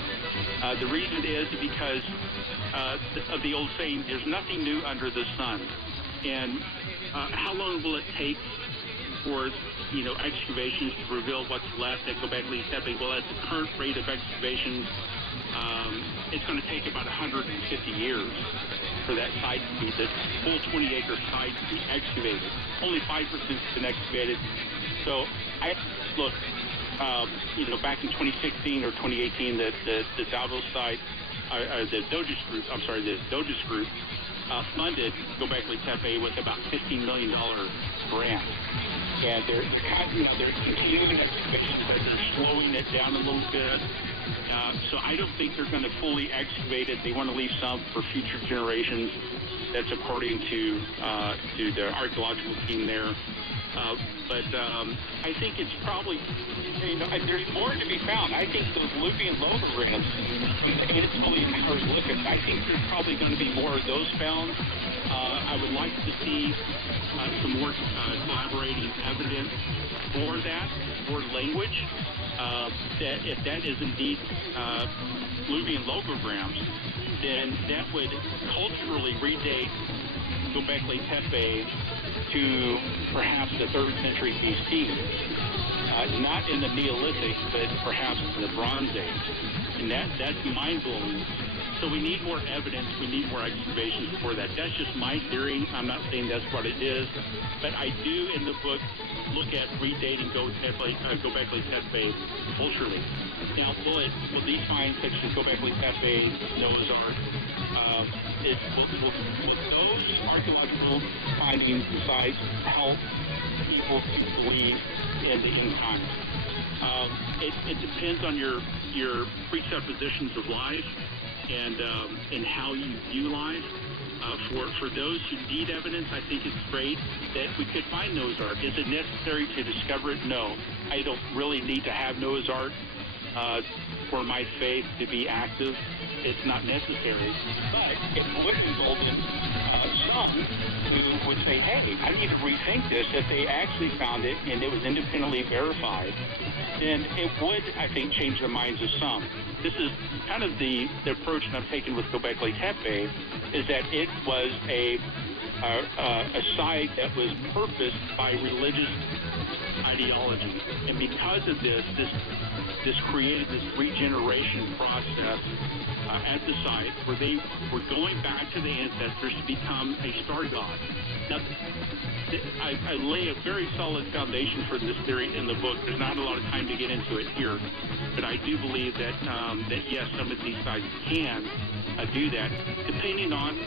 The reason is because of the old saying, there's nothing new under the sun. And how long will it take for excavations to reveal what's left at Göbekli Tepe? Well, at the current rate of excavations, it's going to take about 150 years for that site to be, the full 20-acre site to be excavated. Only 5% has been excavated. So I look, back in 2016 or 2018, the Davos site, the Doges group funded Göbekli Tepe with about $15 million grant. And they're continuing excavations, but they're slowing it down a little bit. So I don't think they're going to fully excavate it. They want to leave some for future generations. That's according to the archaeological team there. But I think it's probably, there's more to be found. I think those Lubian logograms, it's only hours looking. I think there's probably going to be more of those found. I would like to see some more collaborating evidence for that, for language. That if that is indeed Lubian logograms, then that would culturally redate Göbekli Tepe to perhaps the 3rd century BC. Not in the Neolithic, but perhaps in the Bronze Age. And that's mind-blowing. So we need more evidence. We need more excavations for that. That's just my theory. I'm not saying that's what it is. But I do, in the book, look at redating Göbekli Tepe culturally. Now, will these finds, such as Göbekli Tepe, Noah's Ark, will those archaeological findings and sites help people to believe in the end times? It depends on your presuppositions of life and how you view life. For those who need evidence, I think it's great that we could find Noah's Ark. Is it necessary to discover it? No. I don't really need to have Noah's Ark for my faith to be active. It's not necessary. But it would embolden some who would say, hey, I need to rethink this. If they actually found it and it was independently verified, then it would, I think, change the minds of some. This is kind of the approach that I'm taking with Göbekli Tepe, is that it was a site that was purposed by religious ideology. And because of this created this regeneration process at the site where they were going back to the ancestors to become a star god. Now, I lay a very solid foundation for this theory in the book. There's not a lot of time to get into it here. But I do believe that yes, some of these sites can do that, depending on,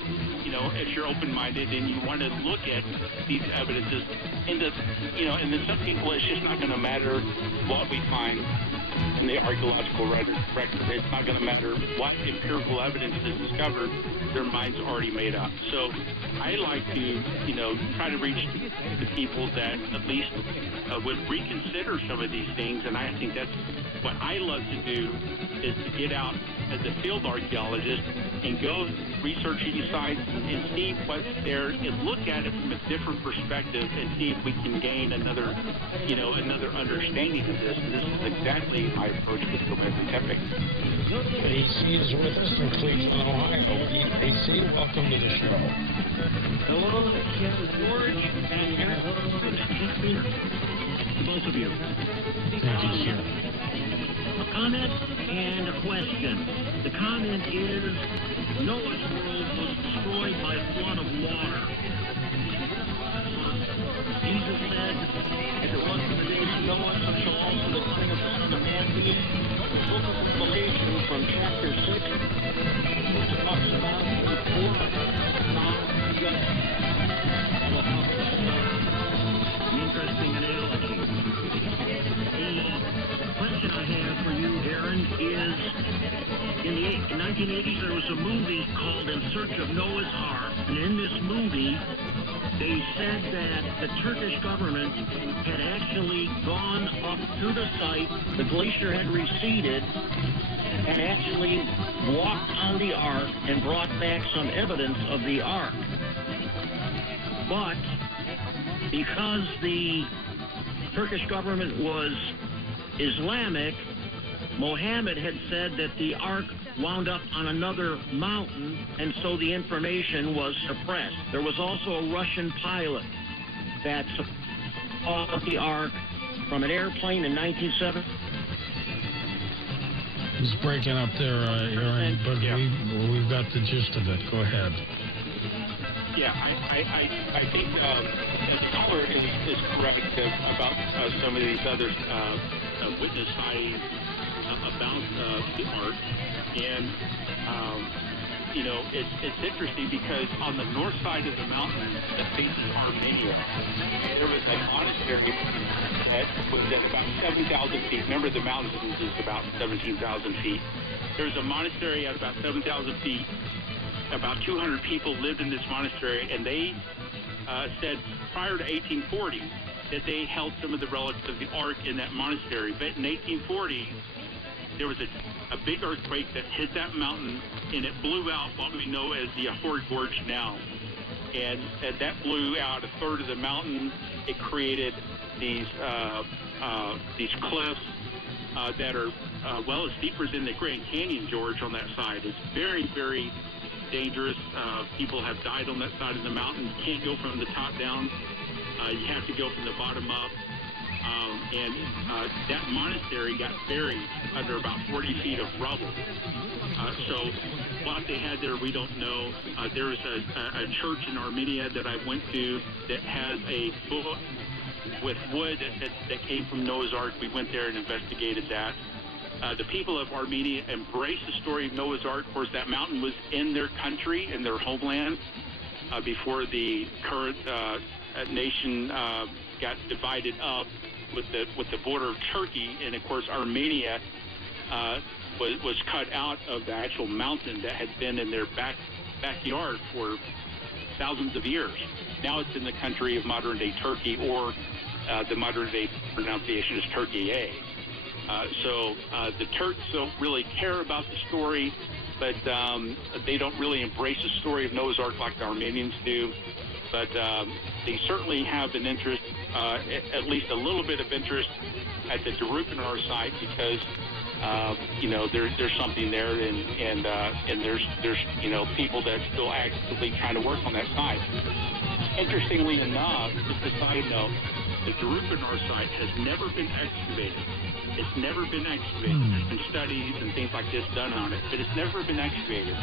if you're open-minded and you want to look at these evidences. And then some people, it's just not going to matter what we find in the archaeological record. It's not going to matter what empirical evidence is discovered. Their mind's already made up. So I like to, try to reach the people that at least would reconsider some of these things. And I think that's what I love to do, is to get out as a field archaeologist and go research these sites and see what's there and look at it from a different perspective and see if we can gain another understanding of this. And this is exactly my approach with Gomez Tepe. AC is with us from Cleveland, Ohio. AC, welcome to the show. Hello, George, and both of you. Thank you, sir. A comment and a question. The comment is, Noah's world was destroyed by a flood of water. Jesus said, if it wasn't the days of Noah, so shall also the coming of the Son of Man be. The book of Revelation from chapter 6, which talks about the flood. Interesting analogy. The question I have for you, Aaron, is in the 1980s there was a movie called In Search of Noah's Ark, and in this movie they said that the Turkish government had actually gone up to the site, the glacier had receded, and actually walked on the Ark and brought back some evidence of the Ark. But because the Turkish government was Islamic, Mohammed had said that the Ark wound up on another mountain, and so the information was suppressed. There was also a Russian pilot that saw the Ark from an airplane in 1970. He's breaking up there, Aaron, but we've got the gist of it. Go ahead. Yeah, I think Stoller is correct about some of these other witness sightings about the Ark. And, it's interesting because on the north side of the mountain that faces Armenia, there was a monastery that was at about 7,000 feet. Remember, the mountain is about 17,000 feet. There's a monastery at about 7,000 feet. About 200 people lived in this monastery, and they said prior to 1840 that they held some of the relics of the Ark in that monastery. But in 1840, there was a big earthquake that hit that mountain, and it blew out what we know as the Ahor Gorge now. And that blew out a third of the mountain. It created these cliffs that are well steeper than the Grand Canyon, George, on that side. It's very, very dangerous. People have died on that side of the mountain. You can't go from the top down. You have to go from the bottom up. And that monastery got buried under about 40 feet of rubble. So what they had there, we don't know. There was a church in Armenia that I went to that has a book with wood that came from Noah's Ark. We went there and investigated that. The people of Armenia embrace the story of Noah's Ark. Of course, that mountain was in their country, in their homeland, before the current nation got divided up with the border of Turkey. And, of course, Armenia was cut out of the actual mountain that had been in their backyard for thousands of years. Now it's in the country of modern-day Turkey, or the modern-day pronunciation is Turkey-A. So the Turks don't really care about the story, but they don't really embrace the story of Noah's Ark like the Armenians do. But they certainly have an interest, at least a little bit of interest, at the Derupinar site because there's something there, and there's people that still actively trying to work on that site. Interestingly enough, just a side note, the Jaguar site has never been excavated. It's never been excavated. There's been studies and things like this done on it, but it's never been excavated.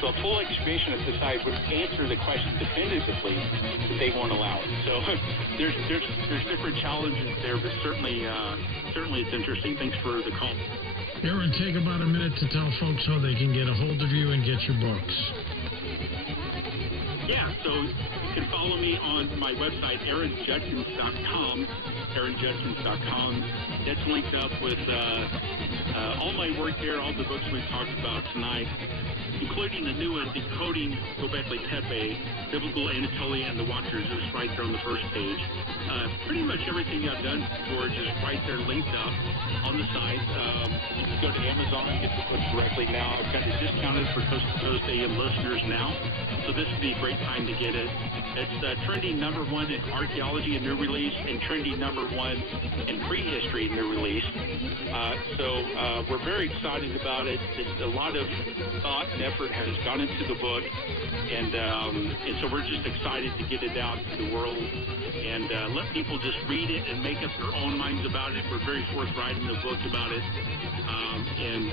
So a full excavation of the site would answer the question definitively that they won't allow it. So there's different challenges there, but certainly it's interesting. Thanks for the call. Aaron, take about a minute to tell folks how they can get a hold of you and get your books. Yeah, so you can follow me on my website, aaronjudkins.com, aaronjudkins.com. That's linked up with all my work there, all the books we've talked about tonight, including the new one, Decoding Göbekli Tepe, Biblical Anatolia and the Watchers, is right there on the first page. Pretty much everything I've done, George, is right there linked up on the site. You can go to Amazon and get the books directly now. I've got it discounted for Coast to Coast AM listeners now, so this would be a great time to get it. It's trending #1 in archaeology and new release, and trending #1 in prehistory new release. So we're very excited about it. A lot of thought and effort has gone into the book, and so we're just excited to get it out to the world and let people just read it and make up their own minds about it. We're very forthright in the book about it, and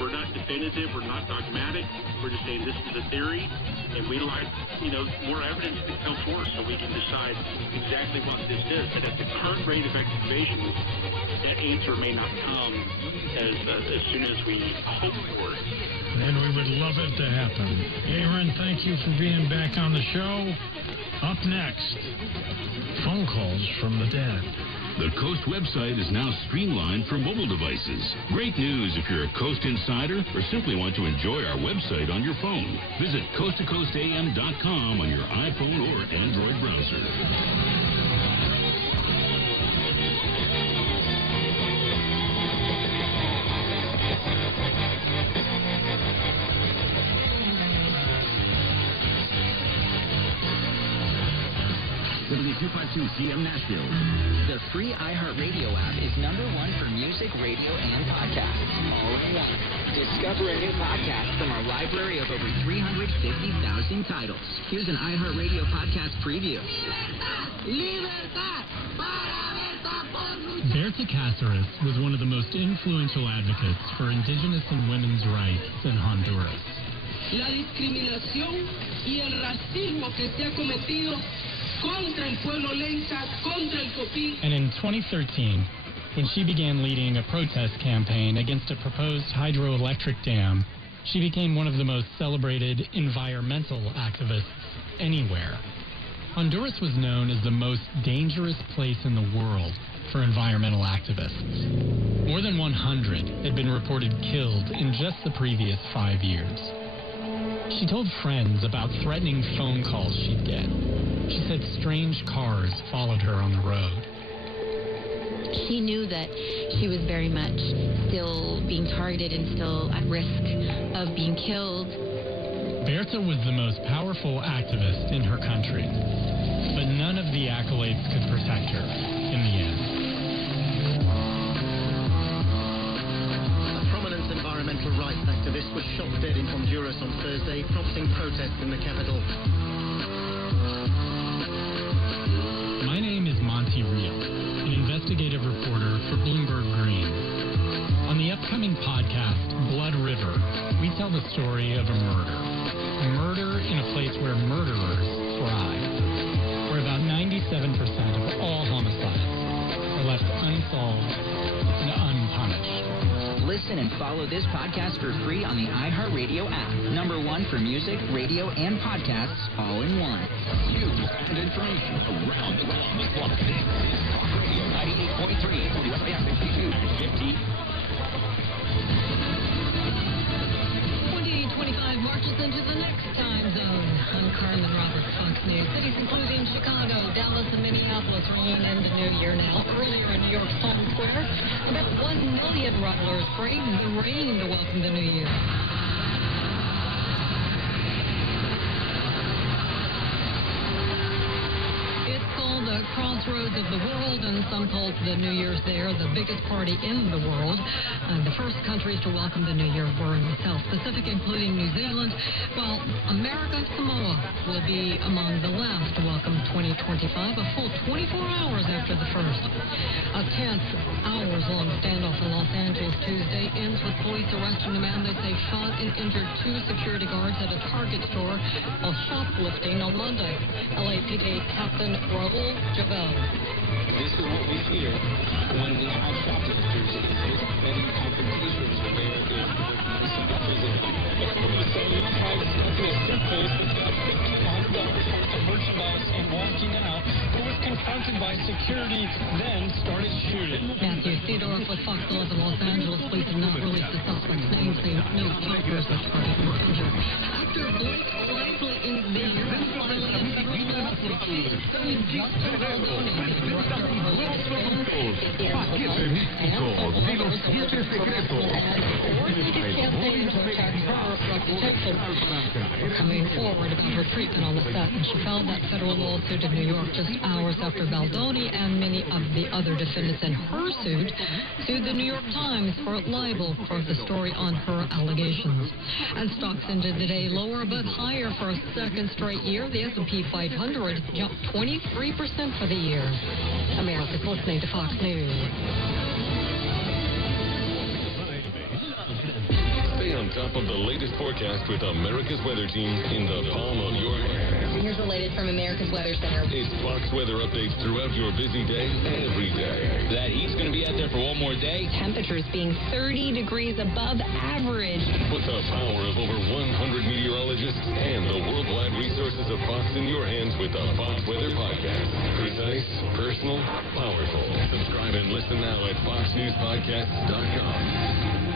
we're not definitive, we're not dogmatic. We're just saying this is a theory, and we like more evidence to come forth so we can decide exactly what this is. But at the current rate of excavations, that answer may not come as soon as we hope for it. And we would love it to happen. Aaron, thank you for being back on the show. Up next, phone calls from the dead. The Coast website is now streamlined for mobile devices. Great news if you're a Coast insider or simply want to enjoy our website on your phone. Visit coasttocoastam.com on your iPhone or Android browser. CM Nashville. The free iHeartRadio app is #1 for music, radio, and podcasts, all in one. Discover a new podcast from our library of over 350,000 titles. Here's an iHeartRadio podcast preview. Berta Cáceres was one of the most influential advocates for indigenous and women's rights in Honduras. La discriminación y el racismo que se ha cometido contra el pueblo lenca, contra el copí. And in 2013, when she began leading a protest campaign against a proposed hydroelectric dam, she became one of the most celebrated environmental activists anywhere. Honduras was known as the most dangerous place in the world for environmental activists. More than 100 had been reported killed in just the previous 5 years. She told friends about threatening phone calls she'd get. She said strange cars followed her on the road. She knew that she was very much still being targeted and still at risk of being killed. Berta was the most powerful activist in her country, but none of the accolades could protect her in the end. Environmental rights activist was shot dead in Honduras on Thursday, prompting protests in the capital. My name is Monty Reel, an investigative reporter for Bloomberg Green. On the upcoming podcast, Blood River, we tell the story of a murder. A murder in a place where murderers thrive, where about 97% of all homicides are left unsolved and unpunished. Listen and follow this podcast for free on the iHeartRadio app. #1 for music, radio, and podcasts, all in one. News and information around the world with one thing. Talk Radio 98.3, WSIF 5250. 2825 marches into the next time zone. I'm Carmen Roberts, Fox News. Cities including Chicago, Dallas, and Minneapolis ringing in the new year now. Earlier in New York's Times Square, about 1 million revelers braving the rain to welcome the new year. It's called the the crossroads of the world, and some call the New Year's there the biggest party in the world. The first countries to welcome the New Year were in the South Pacific, including New Zealand, while America Samoa will be among the last to welcome 2025, a full 24 hours after the first. A tense, hours-long standoff in Los Angeles Tuesday ends with police arresting a man they say shot and injured 2 security guards at a Target store while shoplifting on Monday. LAPD Captain Raul Javel. This is what we fear when we have shoplifters. It's many confrontations where there is merchandise and walking out, but was confronted by security, then started shooting. Matthew Seedorf with Fox 11 Los Angeles. Police have not released the suspect's name, saying no officers are targeted for injured. After Blake Lively is there, filing a federal lawsuit, suing Justin Baldoni, the director of her latest film, Paquete místico de los 7 secretos. campaign to protect her reputation. Coming forward about her treatment on the set, and she filed that federal lawsuit in New York just hours after Baldoni and many of the other defendants in her suit sued the New York Times for libel for the story on her allegations. And stocks ended today lower but higher for a second straight year. The S&P 500 jumped 23% for the year. America's listening to Fox News. Stay on top of the latest forecast with America's Weather Team in the palm of your hand. Here's the latest from America's Weather Center. It's Fox weather updates throughout your busy day, every day. That heat's going to be out there for one more day. Temperatures being 30 degrees above average. Put the power of over 100 meteorologists and the worldwide resources of Fox in your hands with the Fox Weather Podcast. Precise, personal, powerful. Subscribe and listen now at foxnewspodcasts.com.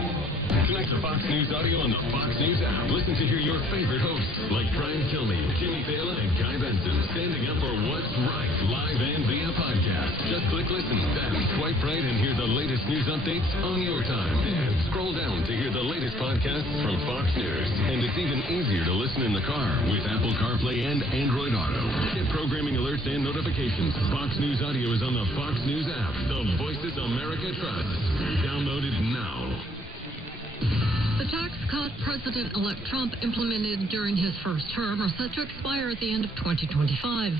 Connect to Fox News Audio on the Fox News app. Listen to hear your favorite hosts like Brian Kilmeade, Jimmy Fallon, and Guy Benson standing up for what's right, live and via podcast. Just click listen, then swipe right and hear the latest news updates on your time. And scroll down to hear the latest podcasts from Fox News. And it's even easier to listen in the car with Apple CarPlay and Android Auto. Get programming alerts and notifications. Fox News Audio is on the Fox News app. The voices America trusts. Download it now. The tax cut President-elect Trump implemented during his first term are set to expire at the end of 2025.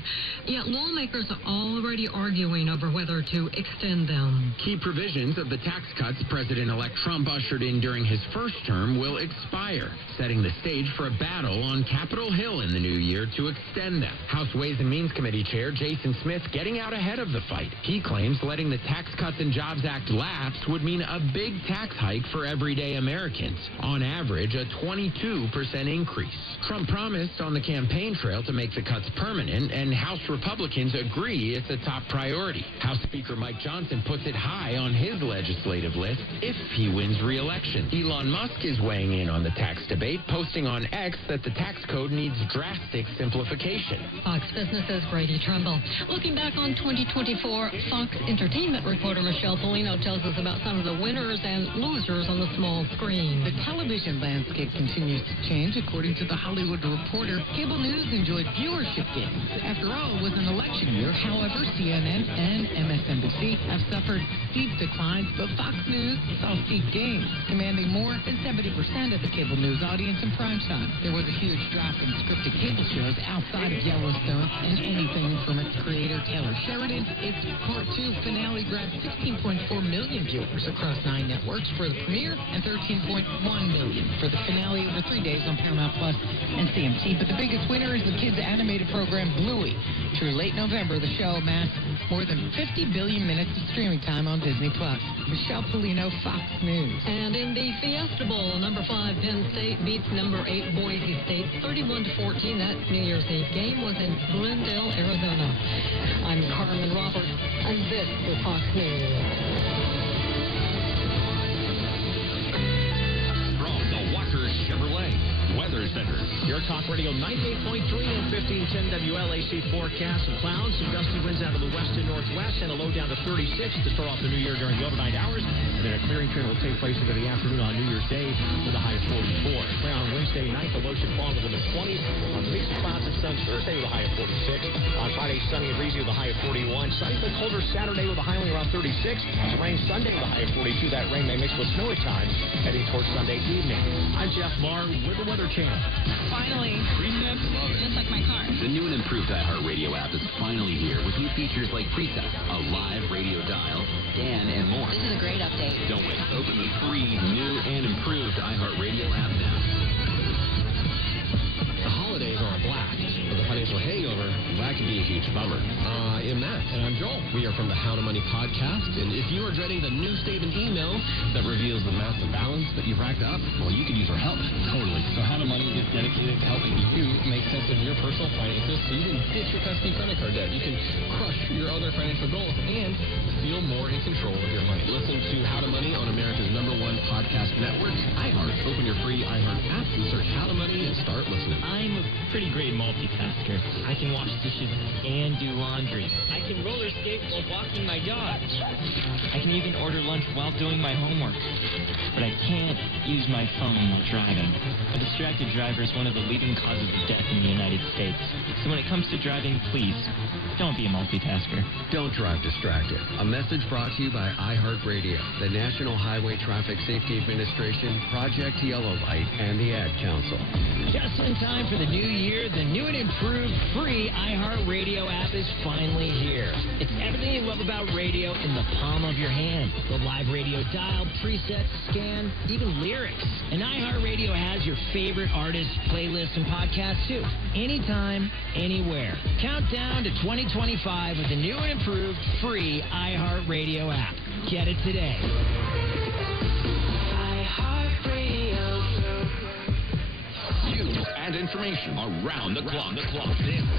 Yet lawmakers are already arguing over whether to extend them. Key provisions of the tax cuts President-elect Trump ushered in during his first term will expire, setting the stage for a battle on Capitol Hill in the new year to extend them. House Ways and Means Committee Chair Jason Smith getting out ahead of the fight. He claims letting the Tax Cuts and Jobs Act lapse would mean a big tax hike for everyday Americans. On average, a 22% increase. Trump promised on the campaign trail to make the cuts permanent, and House Republicans agree it's a top priority. House Speaker Mike Johnson puts it high on his legislative list if he wins re-election. Elon Musk is weighing in on the tax debate, posting on X that the tax code needs drastic simplification. Fox Business's Grady Trimble. Looking back on 2024, Fox Entertainment reporter Michelle Polino tells us about some of the winners and losers on the small screen. The television landscape continues to change. According to The Hollywood Reporter, cable news enjoyed viewership gains. After all, it was an election year. However, CNN and MSNBC have suffered steep declines, but Fox News saw steep gains, commanding more than 70% of the cable news audience in prime time. There was a huge drop in scripted cable shows outside of Yellowstone and anything from its creator, Taylor Sheridan. Its Part 2 finale grabbed 16.4 million viewers across 9 networks for the premiere and 13.1 million for the finale over 3 days on Paramount Plus and CMT. But the biggest winner is the kids' animated program Bluey. Through late November, the show amassed more than 50 billion minutes of streaming time on Disney Plus. Michelle Polino, Fox News. And in the Fiesta Bowl, number 5 Penn State beats number 8 Boise State 31-14. That New Year's Eve game was in Glendale, Arizona. I'm Carmen Roberts, and this is Fox News. Chevrolet Weather Center. Your Talk Radio 98.3 and 1510 WLAC forecast. Some clouds, some gusty winds out of the west and northwest, and a low down to 36 to start off the new year during the overnight hours. And then a clearing period will take place into the afternoon on New Year's Day with a high of 44. Clear on Wednesday night, the low should fall into the 20s. On mix of clouds and sun Thursday with a high of 46. On Friday, sunny and breezy with a high of 41. Sunny but colder Saturday with a high only around 36. Some rain Sunday with a high of 42. That rain may mix with snow at times, heading towards Sunday evening. I'm Jeff Marr with the Weather Channel. Finally. Presets? Love it. Just like my car. The new and improved iHeartRadio app is finally here with new features like Presets, a live radio dial, Dan, and more. This is a great update. Don't wait. Open the free, new, and improved iHeartRadio app now. The holidays are a blast, but the financial hangover, that can be a huge bummer. I am Matt. And I'm Joel. We are from the How to Money podcast, and if you are dreading the new statement email that reveals the massive balance that you've racked up, well, you could use our help. Totally. So How to Money is dedicated to helping you make sense of your personal finances so you can ditch your pesky credit card debt. You can crush your other financial goals and feel more in control of your money. Listen to How to Money on America's #1 podcast network, iHeart. Open your free iHeart app and search How to Money and start listening. I'm a pretty great multitasker. I can wash dishes and do laundry. I can roller skate while walking my dog. I can even order lunch while doing my homework. But I can't use my phone while driving. A distracted driver is one of the leading causes of death in the United States. So when it comes to driving, please, don't be a multitasker. Don't drive distracted. A message brought to you by iHeartRadio, the National Highway Traffic Safety Administration, Project Yellow Light, and the Ad Council. Just in time for the new year, the new and improved free iHeartRadio app is finally here. It's everything you love about radio in the palm of your hand. The live radio dial, presets, scan, even lyrics. And iHeartRadio has your favorite artists, playlists, and podcasts too. Anytime, anywhere. Countdown to 2025 with the new and improved free iHeartRadio app. Get it today. And information around the clock. This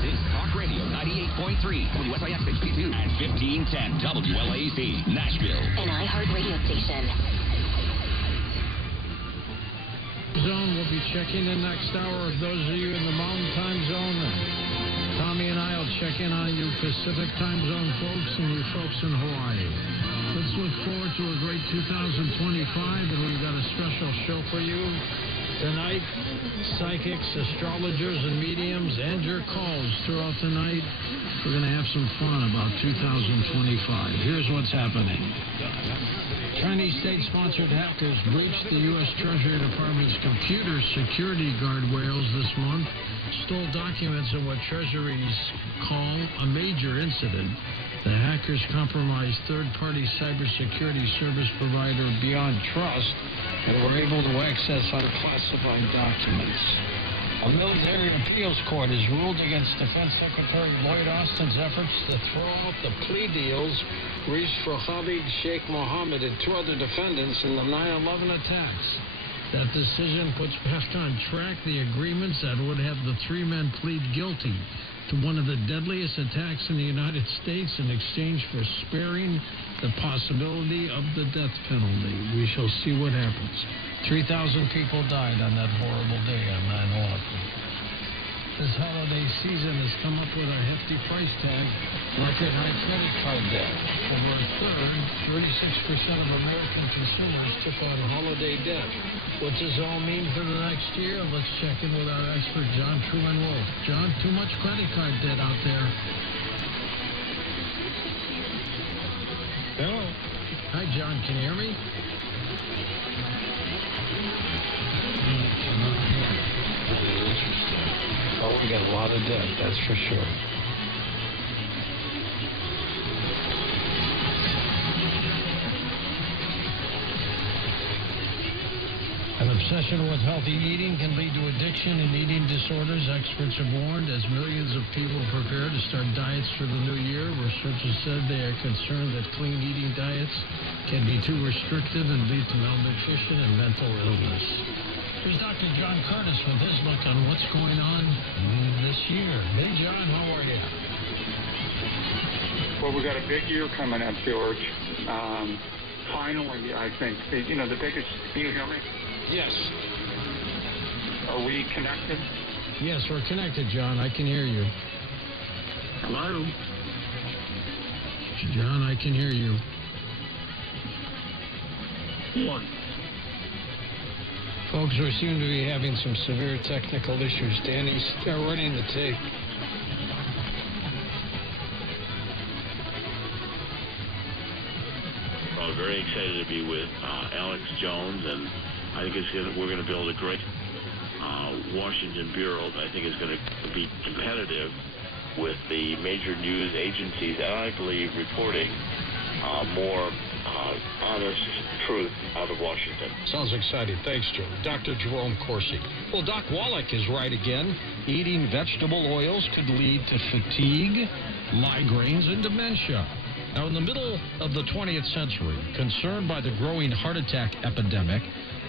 is Talk Radio 98.3, WSIX 62 and 1510 WLAC, Nashville. An iHeart radio station. Zone will be checking in next hour. Those of you in the Mountain Time Zone, Tommy and I will check in on you Pacific Time Zone folks and you folks in Hawaii. Let's look forward to a great 2025, and we've got a special show for you. Tonight, psychics, astrologers, and mediums, and your calls throughout the night. We're going to have some fun about 2025. Here's what's happening. Chinese state-sponsored hackers breached the U.S. Treasury Department's computer security guardrails this month, stole documents in what treasuries call a major incident. The hackers compromised third-party cybersecurity service provider Beyond Trust and were able to access unclassified documents. A military appeals court has ruled against Defense Secretary Lloyd Austin's efforts to throw out the plea deals reached for Khalid Sheikh Mohammed and two other defendants in the 9/11 attacks. That decision puts back on track the agreements that would have the three men plead guilty to one of the deadliest attacks in the United States in exchange for sparing the possibility of the death penalty. We shall see what happens. 3,000 people died on that horrible day on 9/11. This holiday season has come up with a hefty price tag, record high credit card debt. Over a third, 36% of American consumers took on holiday debt. What does all mean for the next year? Let's check in with our expert, John Truman Wolf. John, too much credit card debt out there. Hello. Hi, John. Can you hear me? Oh, we got a lot of debt, that's for sure. An obsession with healthy eating can lead to addiction and eating disorders. Experts have warned as millions of people prepare to start diets for the new year. Researchers said they are concerned that clean eating diets can be too restrictive and lead to malnutrition and mental illness. Here's Dr. John Curtis with his look on what's going on this year. Hey, John, how are you? Well, we've got a big year coming up, George. Finally, I think, the biggest... Can you hear me? Yes. Are we connected? Yes, we're connected, John. I can hear you. Hello? John, I can hear you. What? Folks, we seem to be having some severe technical issues. Danny's running the tape. Well, very excited to be with Alex Jones, and I think we're going to build a great Washington Bureau that I think is going to be competitive with the major news agencies, and I believe reporting more honest truth out of Washington. Sounds exciting. Thanks, Joe. Dr. Jerome Corsi. Well, Doc Wallach is right again. Eating vegetable oils could lead to fatigue, migraines, and dementia. Now, in the middle of the 20th century, concerned by the growing heart attack epidemic,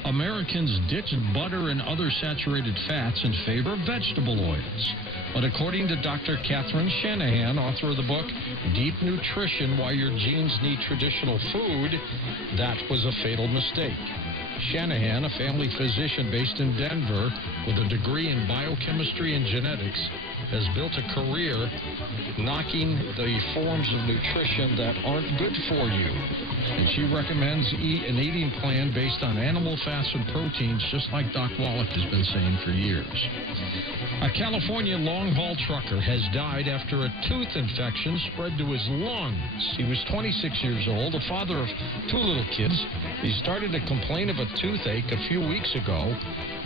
Americans ditched butter and other saturated fats in favor of vegetable oils. But according to Dr. Catherine Shanahan, author of the book Deep Nutrition, Why Your Genes Need Traditional Food, that was a fatal mistake. Shanahan, a family physician based in Denver with a degree in biochemistry and genetics, has built a career knocking the forms of nutrition that aren't good for you. And she recommends an eating plan based on animal fats and proteins, just like Doc Wallach has been saying for years. A California long-haul trucker has died after a tooth infection spread to his lungs. He was 26 years old, a father of 2 little kids. He started to complain of a toothache a few weeks ago.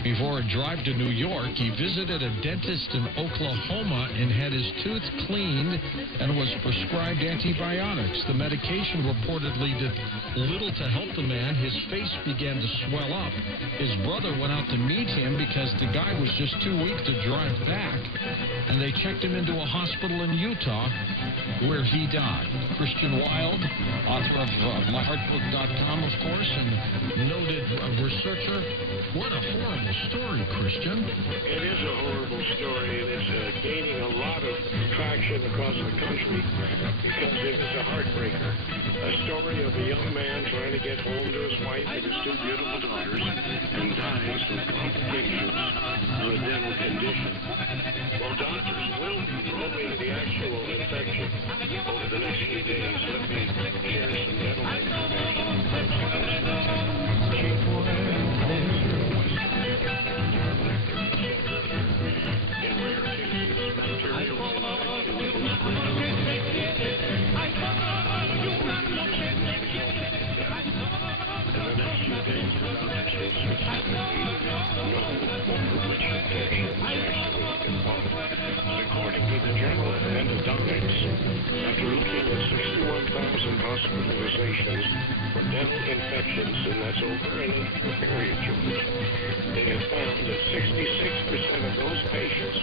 Before a drive to New York, he visited a dentist in Oklahoma and had his tooth cleaned and was prescribed antibiotics. The medication reportedly did little to help the man. His face began to swell up. His brother went out to meet him because the guy was just too weak to drive back, and they checked him into a hospital in Utah where he died. Christian Wilde, author of myheartbook.com, of course, and noted researcher. What a horrible story, Christian. It is a horrible story, and it's gaining a lot of traction across the country because it is a heartbreaker. A story of a young man trying to get home to his wife and his 2 beautiful daughters and dies from complications of a dental condition. Well, doctors will be removing the actual infection over the next few days. Let me share some dental According to the Journal of Endodontics, after looking at 61,000 hospitalizations for dental infections, and that's over in a period, George, they have found that 66% of those patients,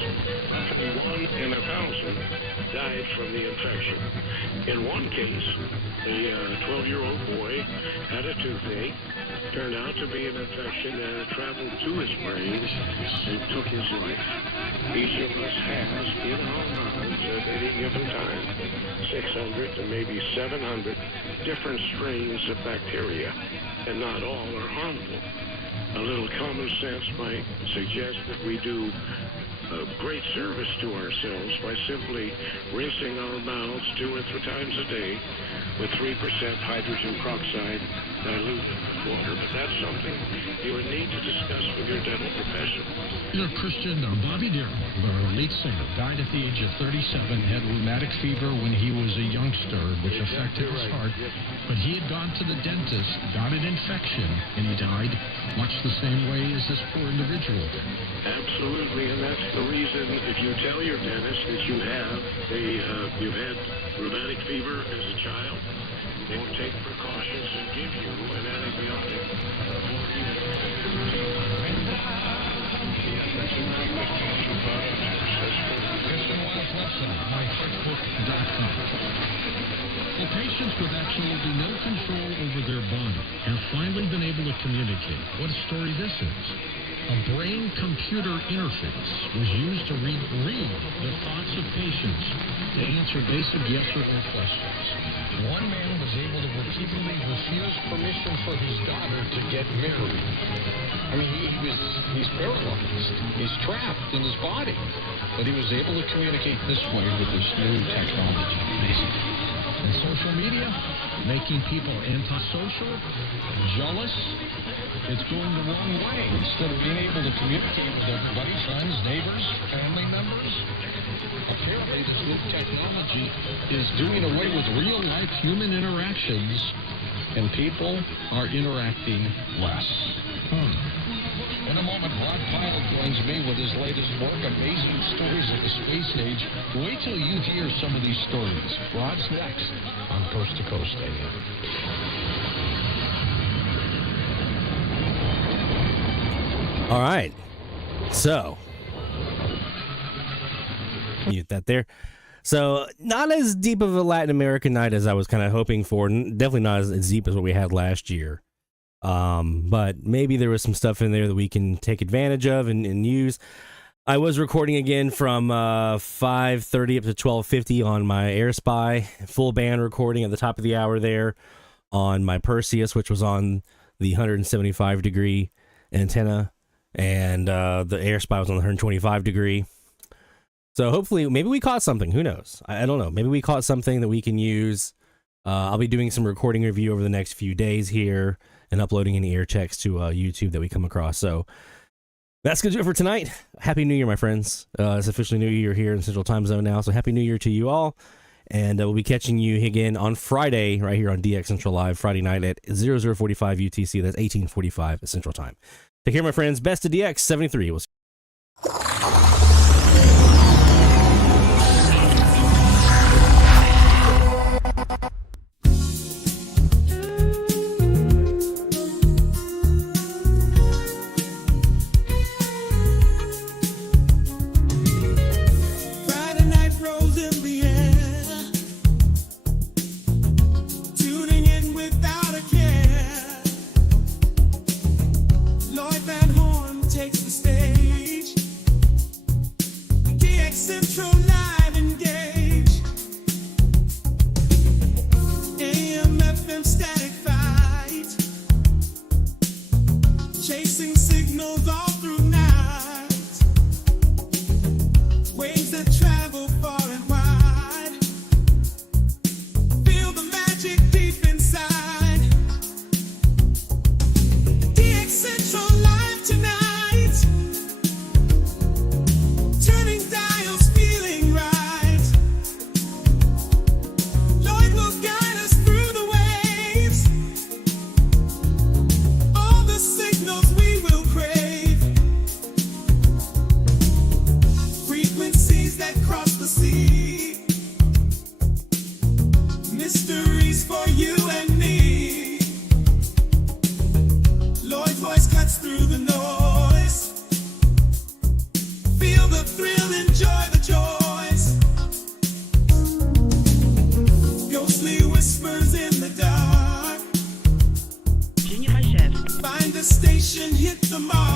1 in 1,000, died from the infection. In one case, a 12-year-old boy had a toothache, turned out to be an infection, and it traveled to his brain and took his life. Each of us has in our mouths at any given time 600 to maybe 700 different strains of bacteria, and not all are harmful. A little common sense might suggest that we do a great service to ourselves by simply rinsing our mouths 2 or 3 times a day with 3% hydrogen peroxide diluted water. But that's something you would need to discuss with your dental professional. You know, Christian, Bobby Darin, the lead singer, died at the age of 37, had rheumatic fever when he was a youngster, which affected his heart. But he had gone to the dentist, got an infection, and he died much the same way as this poor individual did. Absolutely, and that's the reason if you tell your dentist that you have you've had rheumatic fever as a child, they will take precautions and give you an antibiotic. Well, patients with absolutely no control over their body have finally been able to communicate. What a story this is. A brain-computer interface was used to read the thoughts of patients to answer basic yes or no questions. One man was able to repeatedly refuse permission for his daughter to get married. I mean, he's paralyzed. He's trapped in his body. But he was able to communicate this way with this new technology. Amazing. And social media, making people antisocial, jealous. It's going the wrong way. Instead of being able to communicate with everybody, friends, neighbors, family members, apparently this new technology is doing away with real-life human interactions, and people are interacting less. In a moment, Rod Pyle joins me with his latest work, Amazing Stories of the Space Age. Wait till you hear some of these stories. Rod's next on Coast to Coast AM. All right. So, mute that there. So, not as deep of a Latin American night as I was kind of hoping for. Definitely not as deep as what we had last year. But maybe there was some stuff in there that we can take advantage of and use. I was recording again from 5:30 up to 12:50 on my AirSpy, full band recording at the top of the hour there on my Perseus, which was on the 175 degree antenna, and the AirSpy was on the 125 degree. So hopefully, maybe we caught something. Who knows? I don't know. Maybe we caught something that we can use. I'll be doing some recording review over the next few days here and uploading any ear checks to YouTube that we come across. So that's going to do it for tonight. Happy New Year, my friends. It's officially New Year here in Central Time Zone now. So Happy New Year to you all. And we'll be catching you again on Friday right here on DX Central Live, Friday night at 0045 UTC. That's 1845 Central Time. Take care, my friends. Best of DX 73. We'll see you. Central Live engage. AM, FM static fight. Chasing signals all through night. Waves that travel far and wide. Feel the magic deep inside. DX Central Live tonight. Turning dials, feeling right. Lloyd will guide us through the waves. All the signals we will crave. Frequencies that cross the sea. Mysteries for you and me. Lloyd's voice cuts through the noise. Feel the thrill, enjoy the joys. Ghostly whispers in the dark. Find a station, hit the mark.